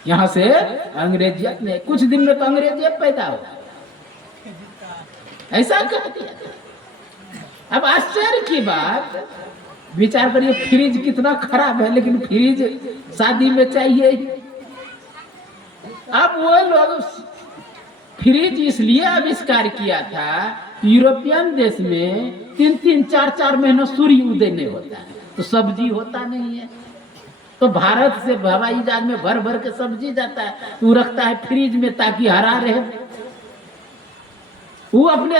यहाँ से अंग्रेजियत नहीं, कुछ दिन में तो अंग्रेजियत पैदा होगा, ऐसा कह दिया। अब आश्चर्य की बात विचार करिए, फ्रिज कितना खराब है लेकिन फ्रिज शादी में चाहिए। अब वो लोग फ्रिज इसलिए आविष्कार किया था, यूरोपियन देश में 3-3, 4-4 महीना सूर्य उदय नहीं होता है तो सब्जी होता नहीं है, तो भारत से हवाई जहाज में भर भर के सब्जी जाता है, वो रखता है फ्रिज में ताकि हरा रहे। वो अपने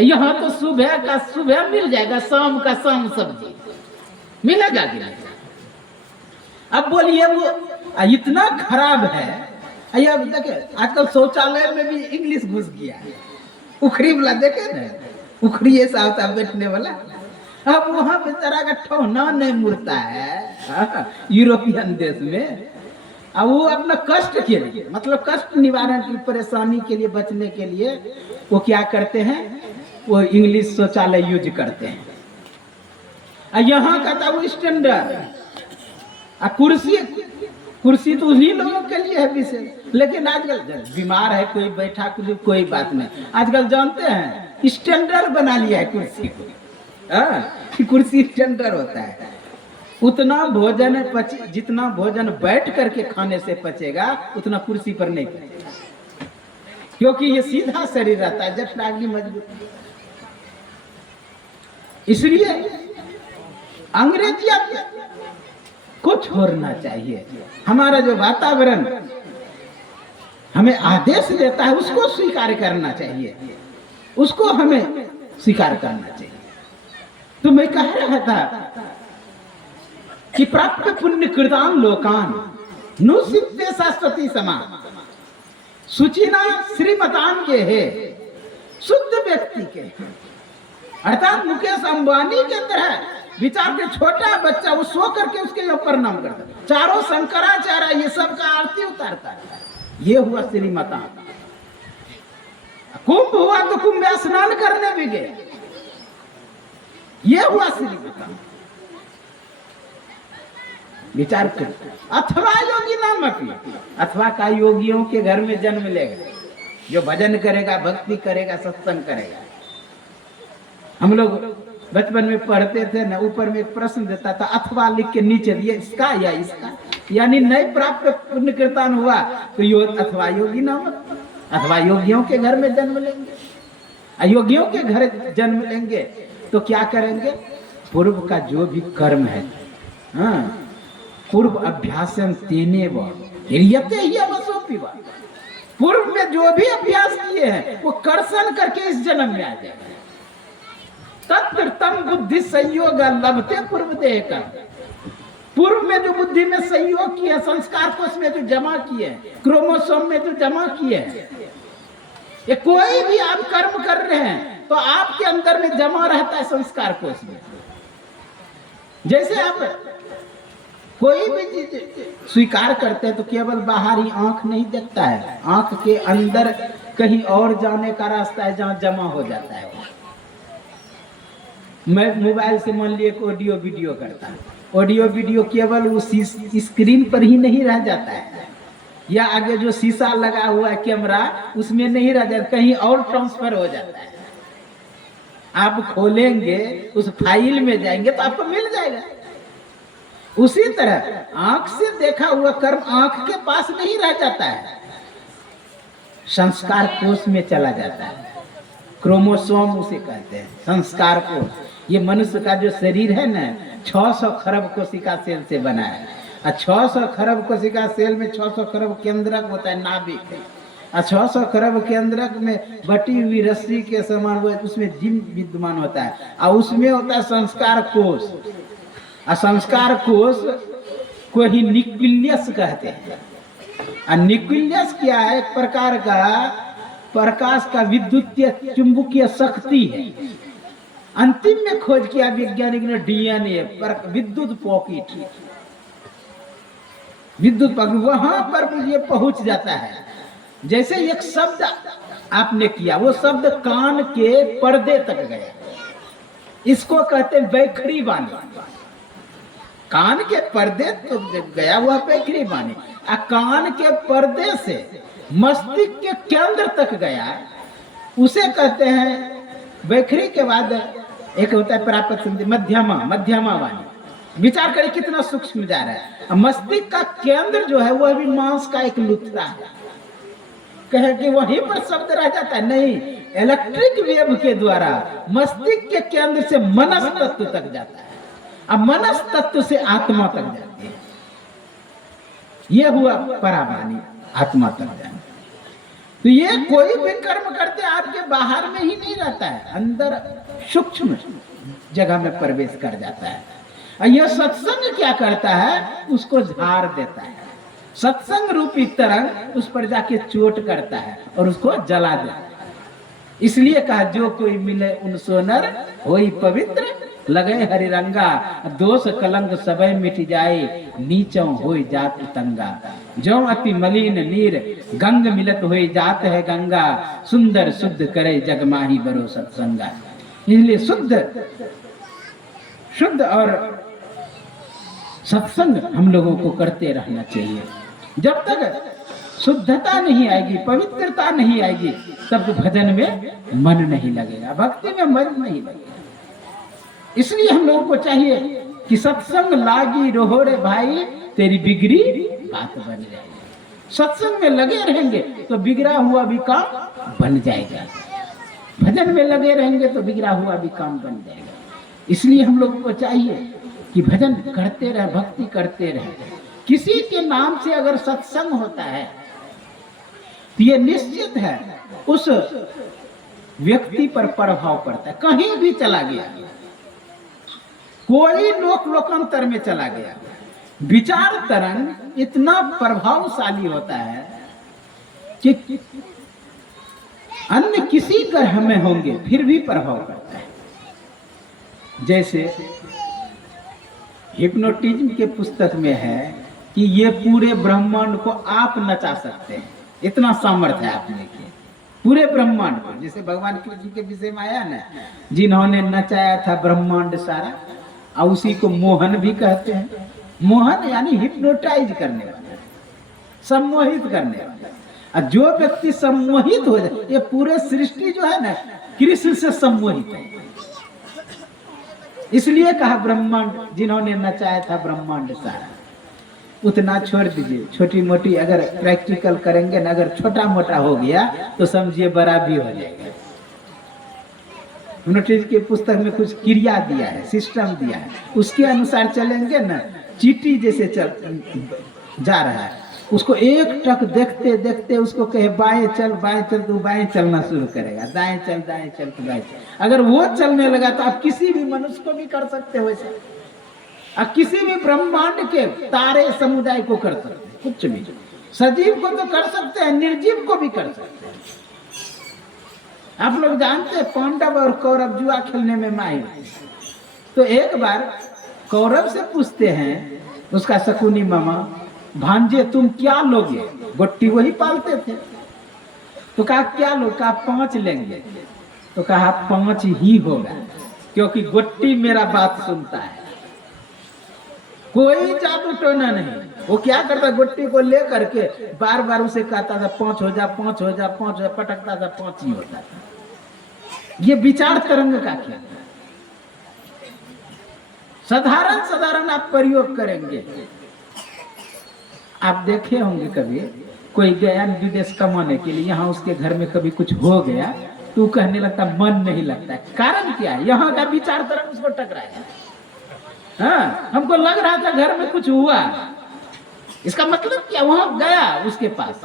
यहाँ तो सुबह का सुबह मिल जाएगा, शाम का शाम सब्जी मिलेगा कि नहीं। अब बोलिए वो इतना खराब है। अब देखे आजकल शौचालय में भी इंग्लिश घुस गया है, उखड़ी वाला देखे ना, उखड़ी ऐसा होता है बैठने वाला। अब वहां पे तरह का ठौना नहीं मुड़ता है यूरोपियन देश में। अब वो अपना कष्ट के लिए, मतलब कष्ट निवारण की परेशानी के लिए बचने के लिए वो क्या करते हैं, वो इंग्लिश शौचालय यूज करते हैं। यहाँ का था वो स्टैंडर्ड। कुर्सी तो उन्हीं लोगों के लिए है विशेष, लेकिन आजकल बीमार है कोई बैठा कोई बात नहीं, आजकल जानते हैं स्टैंडर्ड बना लिया है कुर्सी को। कुर्सी स्टैंडर्ड होता है। उतना भोजन जितना भोजन बैठ करके खाने से पचेगा उतना कुर्सी पर नहीं पचेगा, क्योंकि ये सीधा शरीर रहता है, जठराग्नि मजबूत। इसलिए अंग्रेजियत को छोड़ना चाहिए। हमारा जो वातावरण हमें आदेश देता है उसको स्वीकार करना चाहिए, उसको हमें स्वीकार करना चाहिए। तो मैं कह रहा था कि प्राप्त पुण्य कृतान लोकान नुसिद्धे शाश्वती समान सुचिना श्रीमतान के है, शुद्ध व्यक्ति के, अर्थात मुकेश अंबानी के अंदर है। विचार के छोटा बच्चा वो सो करके उसके ऊपर प्रणाम करता, चारों शंकराचार्य ये सब का आरती उतारता है। ये हुआ श्रीमता। कुंभ हुआ तो कुंभ में स्नान करने भी गए, ये हुआ श्रीमता। विचार कर, अथवा योगी नाम अपनी, अथवा का योगियों के घर में जन्म लेगा, जो भजन करेगा, भक्ति करेगा, सत्संग करेगा। हम लोग बचपन में पढ़ते थे ना, ऊपर में एक प्रश्न देता था, अथवा लिख के नीचे दिए इसका या इसका, यानी नहीं प्राप्त पुण्य कीर्तन हुआ तो अथवा योगी नाम, अथवा योगियों के घर में जन्म लेंगे। अयोगियों के घर जन्म लेंगे तो क्या करेंगे, पूर्व का जो भी कर्म है, हाँ, पूर्व अभ्यासम तेने वरियते ही अवसोपिवा, पूर्व में जो भी अभ्यास किए हैं वो कर्षण करके इस जन्म में आ जाएगा। तत्र तम बुद्धि संयोग लभते पूर्व देह का, पूर्व में जो बुद्धि में संयोग किए, संस्कार कोष में जो जमा किए, क्रोमोसोम में जो जमा किए, ये कोई भी आप कर्म कर रहे हैं तो आपके अंदर में जमा रहता है संस्कार कोष में। जैसे आप कोई भी चीज स्वीकार करते हैं तो केवल बाहरी आंख नहीं देखता है, आंख के अंदर कहीं और जाने का रास्ता है जहां जमा हो जाता है। मैं मोबाइल से मान लिए ऑडियो वीडियो करता है, ऑडियो वीडियो केवल उस स्क्रीन पर ही नहीं रह जाता है, या आगे जो शीशा लगा हुआ है कैमरा उसमें नहीं रह जाता, कहीं और ट्रांसफर हो जाता है। आप खोलेंगे उस फाइल में जाएंगे तो आपको मिल जाएगा। उसी तरह आंख से देखा हुआ कर्म आंख के पास नहीं रह जाता है, संस्कार कोष में चला जाता है। क्रोमोसोम उसे कहते हैं, संस्कार कोष। ये मनुष्य का जो शरीर है ना 600 खरब कोशिका सेल से बना है, और 600 खरब कोशिका सेल में 600 खरब केंद्रक होता है, नाभिक, और 600 खरब केंद्रक में बटी हुई रस्सी के समान वो उसमें जीन विद्यमान होता है, और उसमें होता है संस्कार कोष। और संस्कार कोष को ही न्यूक्लियस कहते हैं। और न्यूक्लियस क्या है, एक प्रकार का प्रकाश का विद्युतीय चुंबकीय शक्ति है। अंतिम में खोज किया वैज्ञानिक ने डीएनए पर विद्युत पॉकेट, विद्युत पॉकेट, वहां पर ये पहुंच जाता है। जैसे एक शब्द आपने किया, वो शब्द कान के पर्दे तक गया, इसको कहते हैं वैखरी वाणी। कान के पर्दे तो गया हुआ वैखरी वाणी, कान के पर्दे से मस्तिष्क के केंद्र तक गया, उसे कहते हैं वैखरी। के बाद एक होता है प्राप्त संधि, मध्यमा वाणी। विचार करें कितना सूक्ष्म जा रहा है। मस्तिष्क का केंद्र जो है वह भी मांस का एक लुथरा है, कहे कि वहीं पर शब्द रह जाता है, नहीं, इलेक्ट्रिक वेव के द्वारा मस्तिष्क के केंद्र से मनस तत्व तक जाता है, अब मनस तत्व से आत्मा तक जाती है। यह हुआ परावाणी, आत्मा तक जाना। तो ये कोई भी कर्म करते आपके बाहर में ही नहीं रहता है, अंदर सूक्ष्म जगह में प्रवेश कर जाता है। और यह सत्संग क्या करता है, उसको झाड़ देता है। सत्संग रूपी तरंग उस पर जाके चोट करता है और उसको जला देता है। इसलिए कहा, जो कोई मिले उन सोनर होई पवित्र, लगे हरिरंगा, दोष कलंक सबय मिट जाए, नीचों होई जात तंगा। जो अति मलिन नीर गंग मिलत होई जात है गंगा, सुंदर शुद्ध करे जग माही बरो सत्संगा। इसलिए शुद्ध और सत्संग हम लोगों को करते रहना चाहिए। जब तक शुद्धता नहीं आएगी, पवित्रता नहीं आएगी, तब तो भजन में मन नहीं लगेगा, भक्ति में मन नहीं लगेगा। इसलिए हम लोगों को चाहिए कि सत्संग लागी रोहड़े भाई, तेरी बिगड़ी बात बन जाएगी। सत्संग में लगे रहेंगे तो बिगड़ा हुआ भी काम बन जाएगा, भजन में लगे रहेंगे तो बिगड़ा हुआ भी काम बन जाएगा। इसलिए हम लोगों को चाहिए कि भजन करते रहे, भक्ति करते रहे। किसी के नाम से अगर सत्संग होता है तो ये निश्चित है उस व्यक्ति पर प्रभाव पड़ता है। कहीं भी चला गया, कोई लोकांतर में चला गया, विचार तरंग इतना प्रभावशाली होता है कि अन्य किसी ग्रह में होंगे फिर भी प्रभाव करता है। जैसे हिप्नोटिज्म के पुस्तक में है कि ये पूरे ब्रह्मांड को आप नचा सकते हैं, इतना सामर्थ्य है आपने के पूरे ब्रह्मांड को। जैसे भगवान कृष्ण के विषय में आया ना, जिन्होंने नचाया था ब्रह्मांड सारा, और उसी को मोहन भी कहते हैं। मोहन यानी हिप्नोटाइज करने वाला, सम्मोहित करने वाला। और जो व्यक्ति सम्मोहित हो जाए, ये पूरे सृष्टि जो है ना कृष्ण से सम्मोहित है। इसलिए कहा ब्रह्मांड, जिन्होंने नचाया था ब्रह्मांड सारा। उतना छोड़ दीजिए, छोटी मोटी अगर प्रैक्टिकल करेंगे ना, अगर छोटा मोटा हो गया तो समझिए बड़ा भी हो जाएगा। हिप्नोटिज्म के पुस्तक में कुछ क्रिया दिया है, सिस्टम दिया है, उसके अनुसार चलेंगे ना, चींटी जैसे चल जा रहा है, उसको एक टक देखते देखते उसको कहे बाएं चल तो बाएं चलना शुरू करेगा, दाएं चल तो दाएं चल। अगर वो चलने लगा तो आप किसी भी मनुष्य को भी कर सकते हो ऐसे, और किसी भी ब्रह्मांड के तारे समुदाय को कर सकते हैं, कुछ भी। सजीव को तो कर सकते हैं, निर्जीव को भी कर सकते हैं। आप लोग जानते हैं पांडव और कौरव जुआ खेलने में माहिर। तो एक बार कौरव से पूछते हैं उसका शकुनी मामा, भांजे तुम क्या लोगे? गोट्टी वही पालते थे। तो कहा क्या लो? कहा 5 लेंगे। तो कहा 5 ही होगा, क्योंकि गोट्टी मेरा बात सुनता है, कोई जादू टोना नहीं। वो क्या करता, गोट्टी को ले करके बार बार उसे कहता था 5 हो जा, 5 हो जा, 5 हो जा, पटकता था, 5 ही होता था। ये विचार तरंग का क्या, साधारण आप प्रयोग करेंगे। आप देखे होंगे कभी कोई गया विदेश कमाने के लिए, यहाँ उसके घर में कभी कुछ हो गया तो कहने लगता मन नहीं लगता है। कारण क्या है? यहाँ का विचार तरंग उसको टकराया। हाँ, हमको लग रहा था घर में कुछ हुआ, इसका मतलब क्या, वहां गया उसके पास।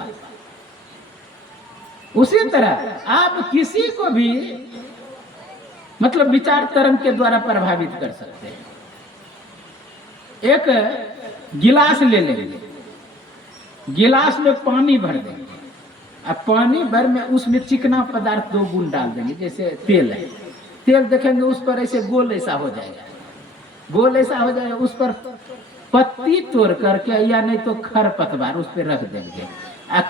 उसी तरह आप किसी को भी मतलब विचार तरंग के द्वारा प्रभावित कर सकते हैं। एक गिलास ले लेंगे, गिलास में पानी भर देंगे, अब पानी भर में उसमें चिकना पदार्थ 2 बूंद डाल देंगे, जैसे तेल है, तेल देखेंगे उस पर ऐसे गोल ऐसा हो जाएगा, गोल ऐसा हो जाएगा, उस पर पत्ती तोड़ करके या नहीं तो खरपतवार उस पर रख देंगे।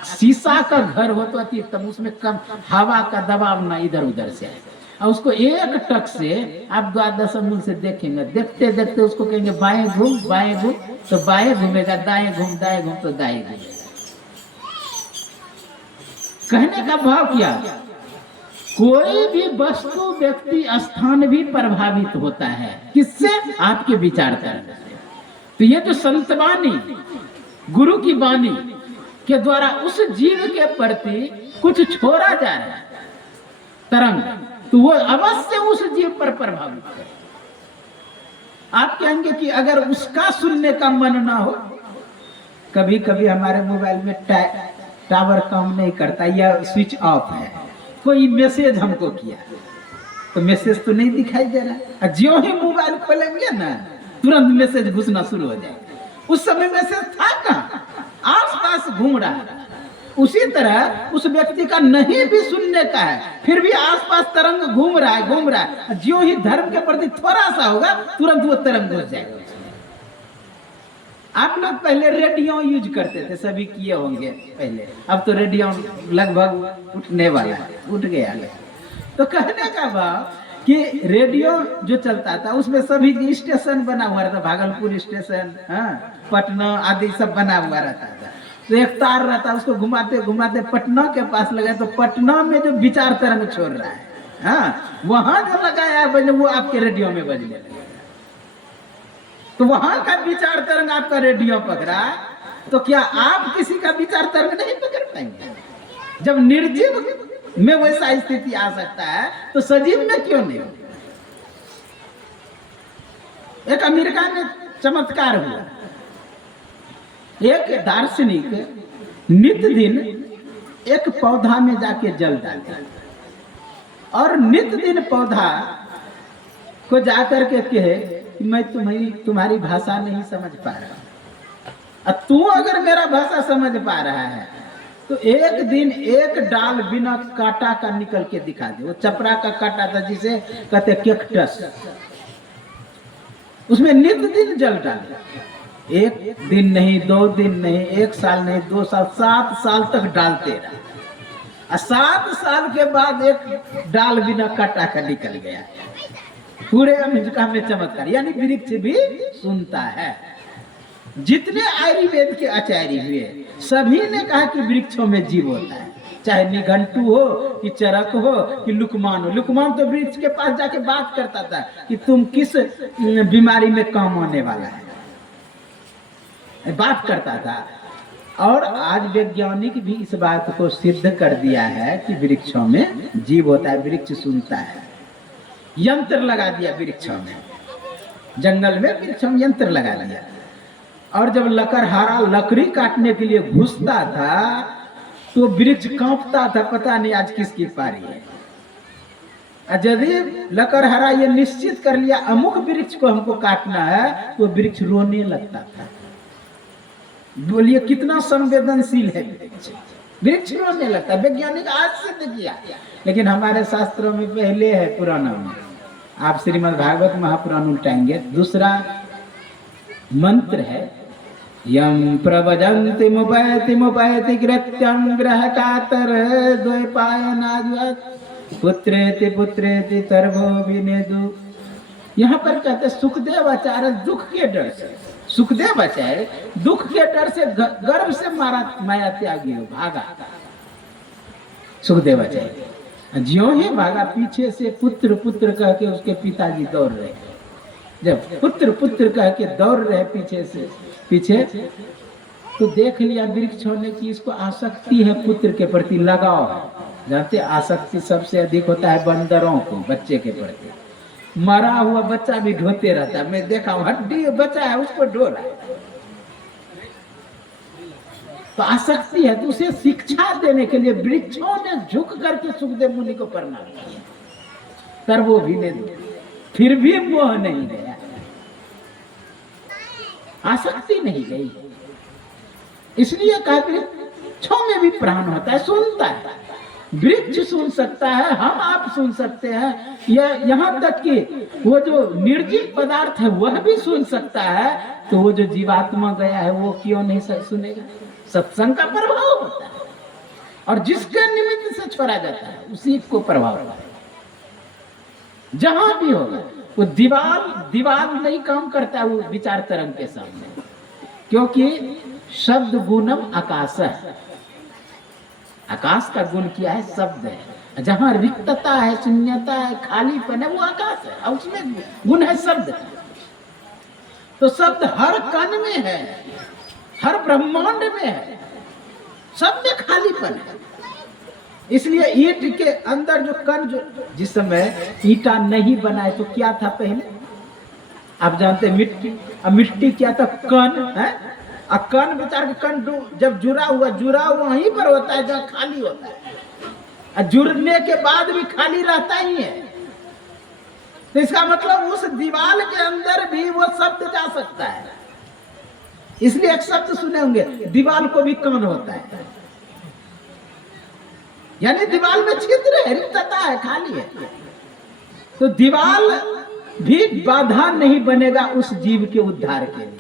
शीशा का घर हो तो अति तब उसमें कम हवा का दबाव ना इधर उधर से आए, और उसको एक टक से आप द्वादश मूल से देखेंगे, देखते देखते उसको कहेंगे बाएं घूम तो बाएं घूमेगा, दाएं घूम तो दाएं घूमेगा। कहने का भाव क्या, कोई भी वस्तु व्यक्ति स्थान भी प्रभावित होता है, किससे? आपके विचार करने से। तो ये जो संत वाणी, गुरु की वाणी के द्वारा उस जीव के प्रति कुछ छोड़ा जा रहा है तरंग, तो वो अवश्य उस जीव पर प्रभावित है। आप कहेंगे कि अगर उसका सुनने का मन ना हो, कभी कभी हमारे मोबाइल में टावर काम नहीं करता या स्विच ऑफ है, कोई मैसेज हमको किया तो मैसेज तो नहीं दिखाई दे रहा, जो ही मोबाइल खोलेंगे ना तुरंत मैसेज घुसना शुरू हो जाएगा। उस समय मैसेज था कहाँ, आसपास घूम रहा है। उसी तरह उस व्यक्ति का नहीं भी सुनने का है, फिर भी आसपास तरंग घूम रहा है, जो ही धर्म के प्रति थोड़ा सा होगा तुरंत वो तरंग घुस जाएगा। आप लोग पहले रेडियो यूज करते थे, सभी किए होंगे पहले, अब तो रेडियो लगभग उठने वाला है, उठ गया। तो कहने का भाव कि रेडियो जो चलता था उसमें सभी स्टेशन बना हुआ रहता, भागलपुर स्टेशन, पटना आदि सब बना हुआ रहता था। तो एक तार रहता, उसको घुमाते घुमाते पटना के पास लगा, तो पटना में जो विचार तरंग छोड़ रहा है, वहां जो लगाया है वो आपके रेडियो में बजने लगा। तो वहां का विचार तरंग आपका रेडियो पकड़ा, तो क्या आप किसी का विचार तरंग नहीं पकड़ पाएंगे? जब निर्जीव में वैसा स्थिति आ सकता है तो सजीव में क्यों नहीं? एक अमेरिका में चमत्कार हुआ, एक दार्शनिक नित्य दिन एक पौधा में जाके जल डाले और नित्य दिन पौधा को जाकर के कहे कि मैं तुम्हारी भाषा नहीं समझ पा रहा, तू अगर मेरा भाषा समझ पा रहा है तो एक दिन एक डाल बिना कांटा का निकल के दिखा दे। वो चपरा का कांटा था जिसे कहते कैक्टस, उसमें नित्य दिन जल डाले, एक दिन नहीं, 2 दिन नहीं, 1 साल नहीं, 2 साल, 7 साल तक डालते रहा। 7 साल के बाद एक डाल बिना कांटा का निकल गया। पूरे अमेरिका में चमत्कार, यानी वृक्ष भी सुनता है। जितने आयुर्वेद के आचार्य हुए सभी ने कहा कि वृक्षों में जीव होता है, चाहे निघंटू हो कि चरक हो कि लुकमान हो। लुकमान तो वृक्ष के पास जाके बात करता था कि तुम किस बीमारी में काम आने वाला है, बात करता था। और आज वैज्ञानिक भी इस बात को सिद्ध कर दिया है कि वृक्षों में जीव होता है, वृक्ष सुनता है। यंत्र लगा दिया वृक्षों में, जंगल में वृक्षों में यंत्र लगा दिया। और जब लकड़हारा लकड़ी काटने के लिए घुसता था तो वृक्ष कांपता था, पता नहीं आज किसकी पारी है। यदि लकड़हारा ये निश्चित कर लिया अमुक वृक्ष को हमको काटना है तो वृक्ष रोने लगता था। बोलिए कितना संवेदनशील है वृक्ष, वृक्ष रोने लगता। वैज्ञानिक आज सिद्ध किया, लेकिन हमारे शास्त्रों में पहले है, पुराना में। आप श्रीमद् भागवत महापुराण उल्टाएंगे, दूसरा मंत्र है, यम प्रवजंति मुपैति कृत्यं ग्रह कातर द्वैपायनाद्वत् पुत्रेति तर्भो विनेदु। यहाँ पर कहते सुखदेव आचार्य दुख के डर से, सुखदेव आचार्य दुख के डर से गर्भ से माया त्यागी हो, भागा। सुखदेव आचार्य ज्यों ही भागा, पीछे से पुत्र पुत्र कह के उसके पिताजी दौड़ रहे। जब पुत्र पुत्र कह के दौड़ रहे पीछे से पीछे, तो देख लिया वृक्ष होने की इसको आसक्ति है, पुत्र के प्रति लगाव है। जानते आसक्ति सबसे अधिक होता है बंदरों को बच्चे के प्रति। मरा हुआ बच्चा भी ढोते रहता है, मैं देखा हूं, हड्डी बच्चा है उसको ढो रहा है। तो आसक्ति है, तो उसे शिक्षा देने के लिए वृक्षों ने झुक करके सुखदेव मुनि को प्रणाम किया, पर वो भी नहीं, फिर भी मोह नहीं गया, आसक्ति नहीं गई। इसलिए कहा वृक्षों में भी प्राण होता है, सुनता है। वृक्ष सुन सकता है, हम आप सुन सकते हैं, यह यहाँ तक कि वो जो निर्जीव पदार्थ है वह भी सुन सकता है। तो वो जो जीवात्मा गया है वो क्यों नहीं सुनेगा? सत्संग का प्रभाव होता है, और जिसके निमित्त से छोड़ा जाता है उसी को प्रभाव होता है। जहां भी होगा वो दीवार नहीं काम करता वो विचार तरंग के सामने, क्योंकि शब्द गुणम आकाश है। आकाश का गुण क्या है? शब्द है। जहां रिक्तता है, शून्यता है, खालीपन है, वो आकाश है, और उसमें गुण है शब्द। तो शब्द हर कण में है, हर ब्रह्मांड में है, सब में खालीपन है। इसलिए ईंट के अंदर जो कण, जो जिस समय ईंटा नहीं बनाए तो क्या था पहले? आप जानते हैं मिट्टी। अब मिट्टी क्या था? कण है। और कण विचार के कण जब जुड़ा वहीं पर होता है जहाँ खाली होता है, और जुड़ने के बाद भी खाली रहता ही है। तो इसका मतलब उस दीवार के अंदर भी वो शब्द जा सकता है। इसलिए एक शब्द सुने होंगे, दीवार को भी कान होता है, यानी दीवार में छिद्र है, रिक्तता है, खाली है। तो दीवार भी बाधा नहीं बनेगा उस जीव के उद्धार के लिए,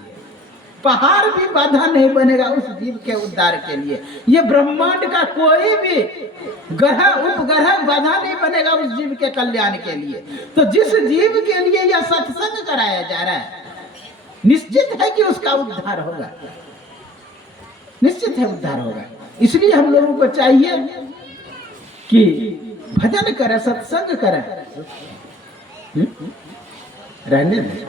पहाड़ भी बाधा नहीं बनेगा उस जीव के उद्धार के लिए। ये ब्रह्मांड का कोई भी ग्रह उपग्रह बाधा नहीं बनेगा उस जीव के कल्याण के लिए। तो जिस जीव के लिए यह सत्संग कराया जा रहा है, निश्चित है कि उसका उद्धार होगा, निश्चित है उद्धार होगा। इसलिए हम लोगों को चाहिए कि भजन करें, सत्संग करें। रहने दें।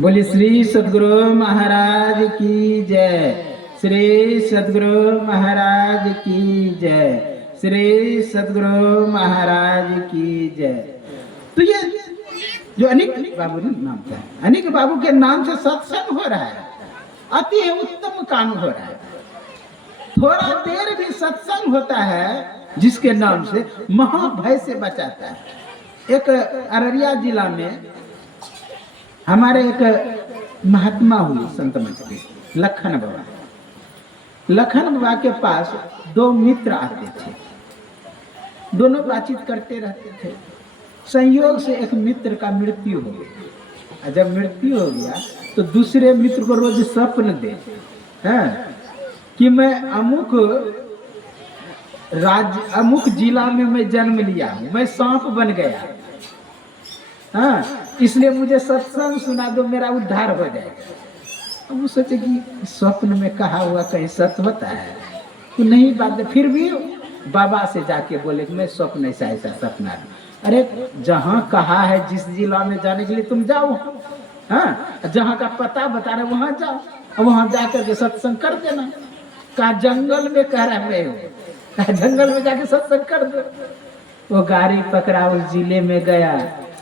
बोलिए श्री सद्गुरु महाराज की जय, श्री सद्गुरु महाराज की जय, श्री सद्गुरु महाराज की जय। तो ये जो अनिक बाबू नाम था, अनिक बाबू के नाम से सत्संग हो रहा है, अति उत्तम काम हो रहा है। थोड़ा देर भी सत्संग होता है जिसके नाम से महाभय से बचाता है। एक अररिया जिला में हमारे एक महात्मा हुए संत मठ के, लखन बाबा। लखन बाबा के पास दो मित्र आते थे, दोनों बातचीत करते रहते थे। संयोग से एक मित्र का मृत्यु हो गया। जब मृत्यु हो गया तो दूसरे मित्र को रोज स्वप्न दे कि मैं अमुक जिला में मैं जन्म लिया हूँ, मैं सांप बन गया, इसलिए मुझे सत्संग सुना दो, मेरा उद्धार हो जाएगा। वो सोचे कि स्वप्न में कहा हुआ कहीं सत्य होता है? तो नहीं बात। फिर भी बाबा से जाके बोले कि मैं स्वप्न ऐसा सपना। अरे जहाँ कहा है जिस जिला में जाने के लिए तुम जाओ, जहाँ का पता बता रहे वहां जाओ, और वहां जाकर के सत्संग कर देना। कहा जंगल में कह रहा मैं हूँ, कहा जंगल में जाके सत्संग कर दो। वो गाड़ी पकड़ा, उस जिले में गया,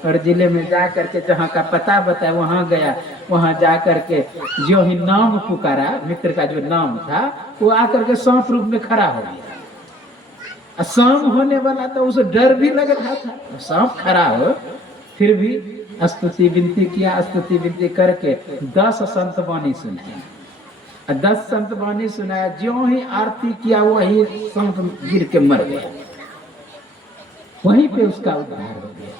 और जिले में जा करके जहाँ का पता बताया वहाँ गया। वहाँ जा करके जो ही नाम पुकारा, मित्र का जो नाम था, वो आकर के सांप रूप में खड़ा हो गया। शाम होने वाला था, उसे डर भी लग रहा था, सांप खड़ा हो, फिर भी स्तुति विनती किया। स्तुति विनती करके 10 संत वाणी सुनाया। 10 संत वाणी सुनाया, जो ही आरती किया वही सांप गिर के मर गया। वहीं पे उसका उद्धार हो गया।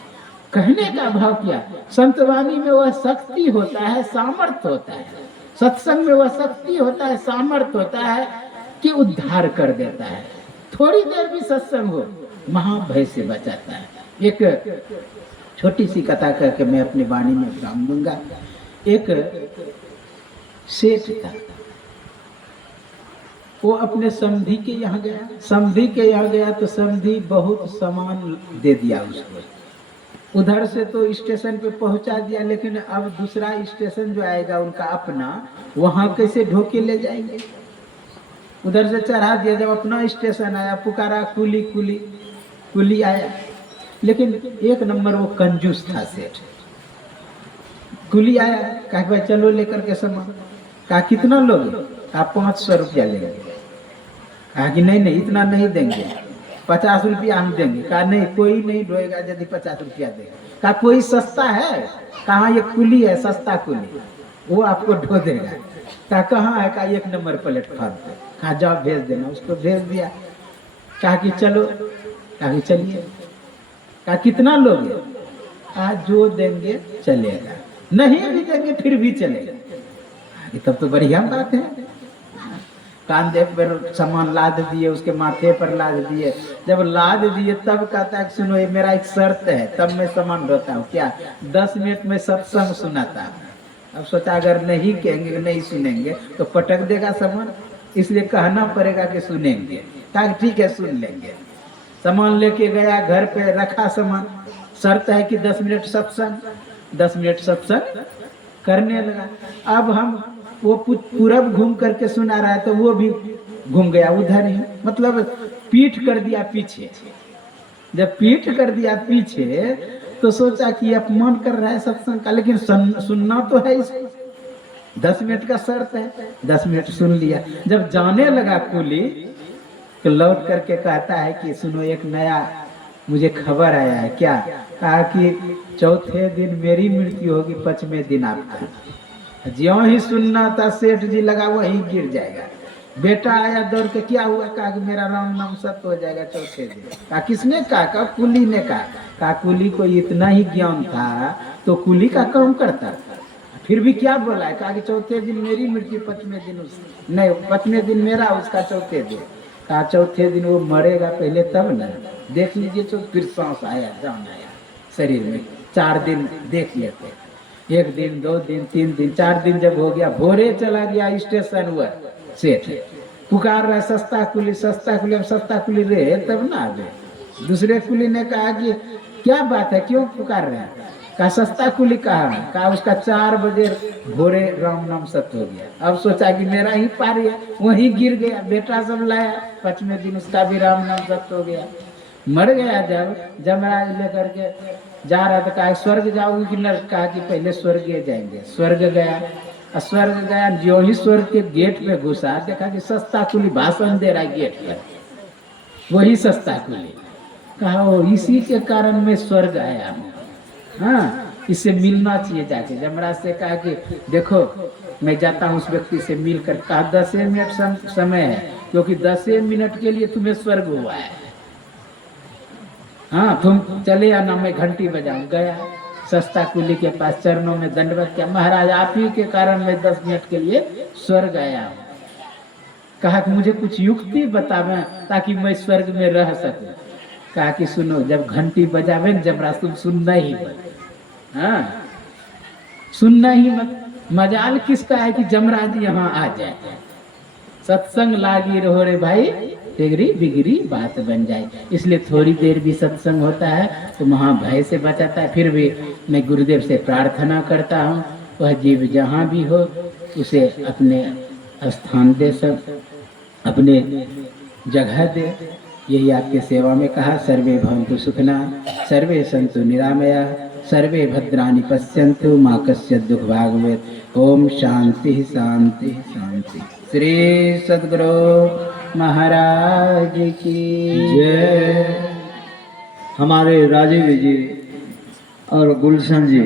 कहने का भाव क्या? संतवाणी में वह शक्ति होता है, सामर्थ्य होता है। सत्संग में वह शक्ति होता है, सामर्थ्य होता है कि उद्धार कर देता है। थोड़ी देर भी सत्संग हो, महाभय से बचाता है। एक छोटी सी कथा करके मैं अपनी वाणी में विराम दूंगा। एक सेठ था, वो अपने समधी के यहाँ गया। समधी के यहाँ गया तो समधी बहुत सामान दे दिया उसको। उधर से तो स्टेशन पे पहुंचा दिया, लेकिन अब दूसरा स्टेशन जो आएगा उनका अपना, वहां कैसे ढोके ले जाएंगे? उधर से चढ़ा दिया। जब अपना स्टेशन आया, पुकारा कुली कुली, कुली आया, लेकिन एक नंबर वो कंजूस था सेठ। कुली आया, कहा भाई चलो लेकर के सामान। कहा कितना लोगे? कहा 500 रुपया लेंगे। कहा कि नहीं इतना नहीं देंगे, 50 रुपया हम देंगे। कहा नहीं, कोई नहीं ढोएगा यदि 50 रुपया देगा। कहा कोई सस्ता है? कहा ये कुली है, सस्ता कुली, वो आपको ढो देगा। कहा कहाँ है? कहा 1 नंबर प्लेटफॉर्म पे। कहा जाओ भेज देना। उसको भेज दिया। कहा कि चलो। कहा कि चलिए। कहा कितना लोगे? कहा जो देंगे चलेगा, नहीं भी देंगे फिर भी चलेगा। ये तब तो बढ़िया बात है। कांधे पर सामान लाद दिए, उसके माथे पर लाद दिए। जब लाद दिए तब कहता है सुनो ये मेरा एक शर्त है, तब मैं सामान ढोता हूँ। क्या? 10 मिनट में सत्संग सुनाता हूँ। अब सोचा अगर नहीं कहेंगे, नहीं सुनेंगे तो पटक देगा सामान, इसलिए कहना पड़ेगा कि सुनेंगे। कहा ठीक है सुन लेंगे। सामान लेके गया, घर पे रखा सामान। शर्त है कि 10 मिनट सत्संग, 10 मिनट सत्संग करने लगा। अब हम वो पूरब घूम करके सुना रहा है तो वो भी घूम गया उधर ही, मतलब पीठ कर दिया पीछे। जब पीठ कर दिया पीछे तो सोचा कि अपमान कर रहा है सत्संग का, लेकिन सुनना तो है इसको। 10 मिनट का शर्त है, 10 मिनट सुन लिया। जब जाने लगा कुली तो लौट करके कहता है कि सुनो एक नया मुझे खबर आया है। क्या? कहा कि चौथे दिन मेरी मृत्यु होगी, 5वें दिन आपका। ज्यों ही सुनना था सेठ जी लगा वहीं गिर जाएगा। बेटा आया दौड़ के, क्या हुआ? कहा कि मेरा राम नाम सत्य हो जाएगा चौथे दिन। कहा किसने कहा? कहा कुली ने कहा। कहा कुली को इतना ही ज्ञान था तो कुली का काम करता, फिर भी क्या बोला है? कहा कि चौथे दिन मेरी मृत्यु, 5वें दिन नहीं, 5वें दिन मेरा, उसका चौथे दिन। कहा चौथे दिन वो मरेगा पहले तब ना देख लीजिए। तो फिर सांस आया, जान आया शरीर में। 4 दिन देख लेते, 1 दिन 2 दिन 3 दिन 4 दिन जब हो गया, भोरे चला गया स्टेशन हुआ। सेठ पुकार रहा सस्ता कुली, सस्ता कुली। अब सस्ता कुली रहे तब ना आवे। दूसरे कुली ने कहा कि क्या बात है, क्यों पुकार रहे हैं? कहा सस्ता कुली कहा। कहा उसका 4 बजे भोरे राम नाम सत्य हो गया। अब सोचा कि मेरा ही पार है, वहीं गिर गया। बेटा सब लाया, 5वें दिन उसका भी राम नाम सत्य हो गया। मर गया। जब जमराज लेकर के जा रहा था, कहा स्वर्ग जाओगे कि नर्क? कहा कि पहले स्वर्ग जाएंगे। स्वर्ग गया। स्वर्ग गया, जो ही स्वर्ग के गेट पे घुसा, देखा कि सस्ता कुली भाषण दे रहा है गेट पर। वही सस्ता कुली। कहा ओ इसी के कारण मैं स्वर्ग आया हूँ। हाँ, इससे मिलना चाहिए जाके। जमराज से कहा कि देखो मैं जाता हूँ उस व्यक्ति से मिलकर। कहा 10 मिनट समय है, क्योंकि 10 मिनट के लिए तुम्हें स्वर्ग हुआ है। हाँ तुम चले आना, मैं घंटी बजाऊं। गया सस्ता कुली के पास, चरणों में दंडवत किया। महाराज आप ही के कारण मैं 10 मिनट के लिए स्वर्ग आया हूँ। कहा कि मुझे कुछ युक्ति बतावे ताकि मैं स्वर्ग में रह सकूं। कहा कि सुनो, जब घंटी बजावे जमराज तुम सुनना ही मत। हाँ सुनना ही मत। मजाल किसका है कि जमराज यहाँ आ जाए। सत्संग लागी रहो रे भाई, तिगरी बिगड़ी बात बन जाए। इसलिए थोड़ी देर भी सत्संग होता है तो महा भय से बचाता है। फिर भी मैं गुरुदेव से प्रार्थना करता हूँ, वह जीव जहाँ भी हो उसे अपने स्थान दे, सब अपने जगह दे। यही आपके सेवा में कहा। सर्वे भवन्तु सुखिनः, सर्वे सन्तु निरामया, सर्वे भद्राणि पश्यन्तु, मा कश्चित् दुःख भाग् भवेत्। ओम शांति शांति शांति। श्री सद्गुरु महाराज की जय। हमारे राजीव जी और गुलशन जी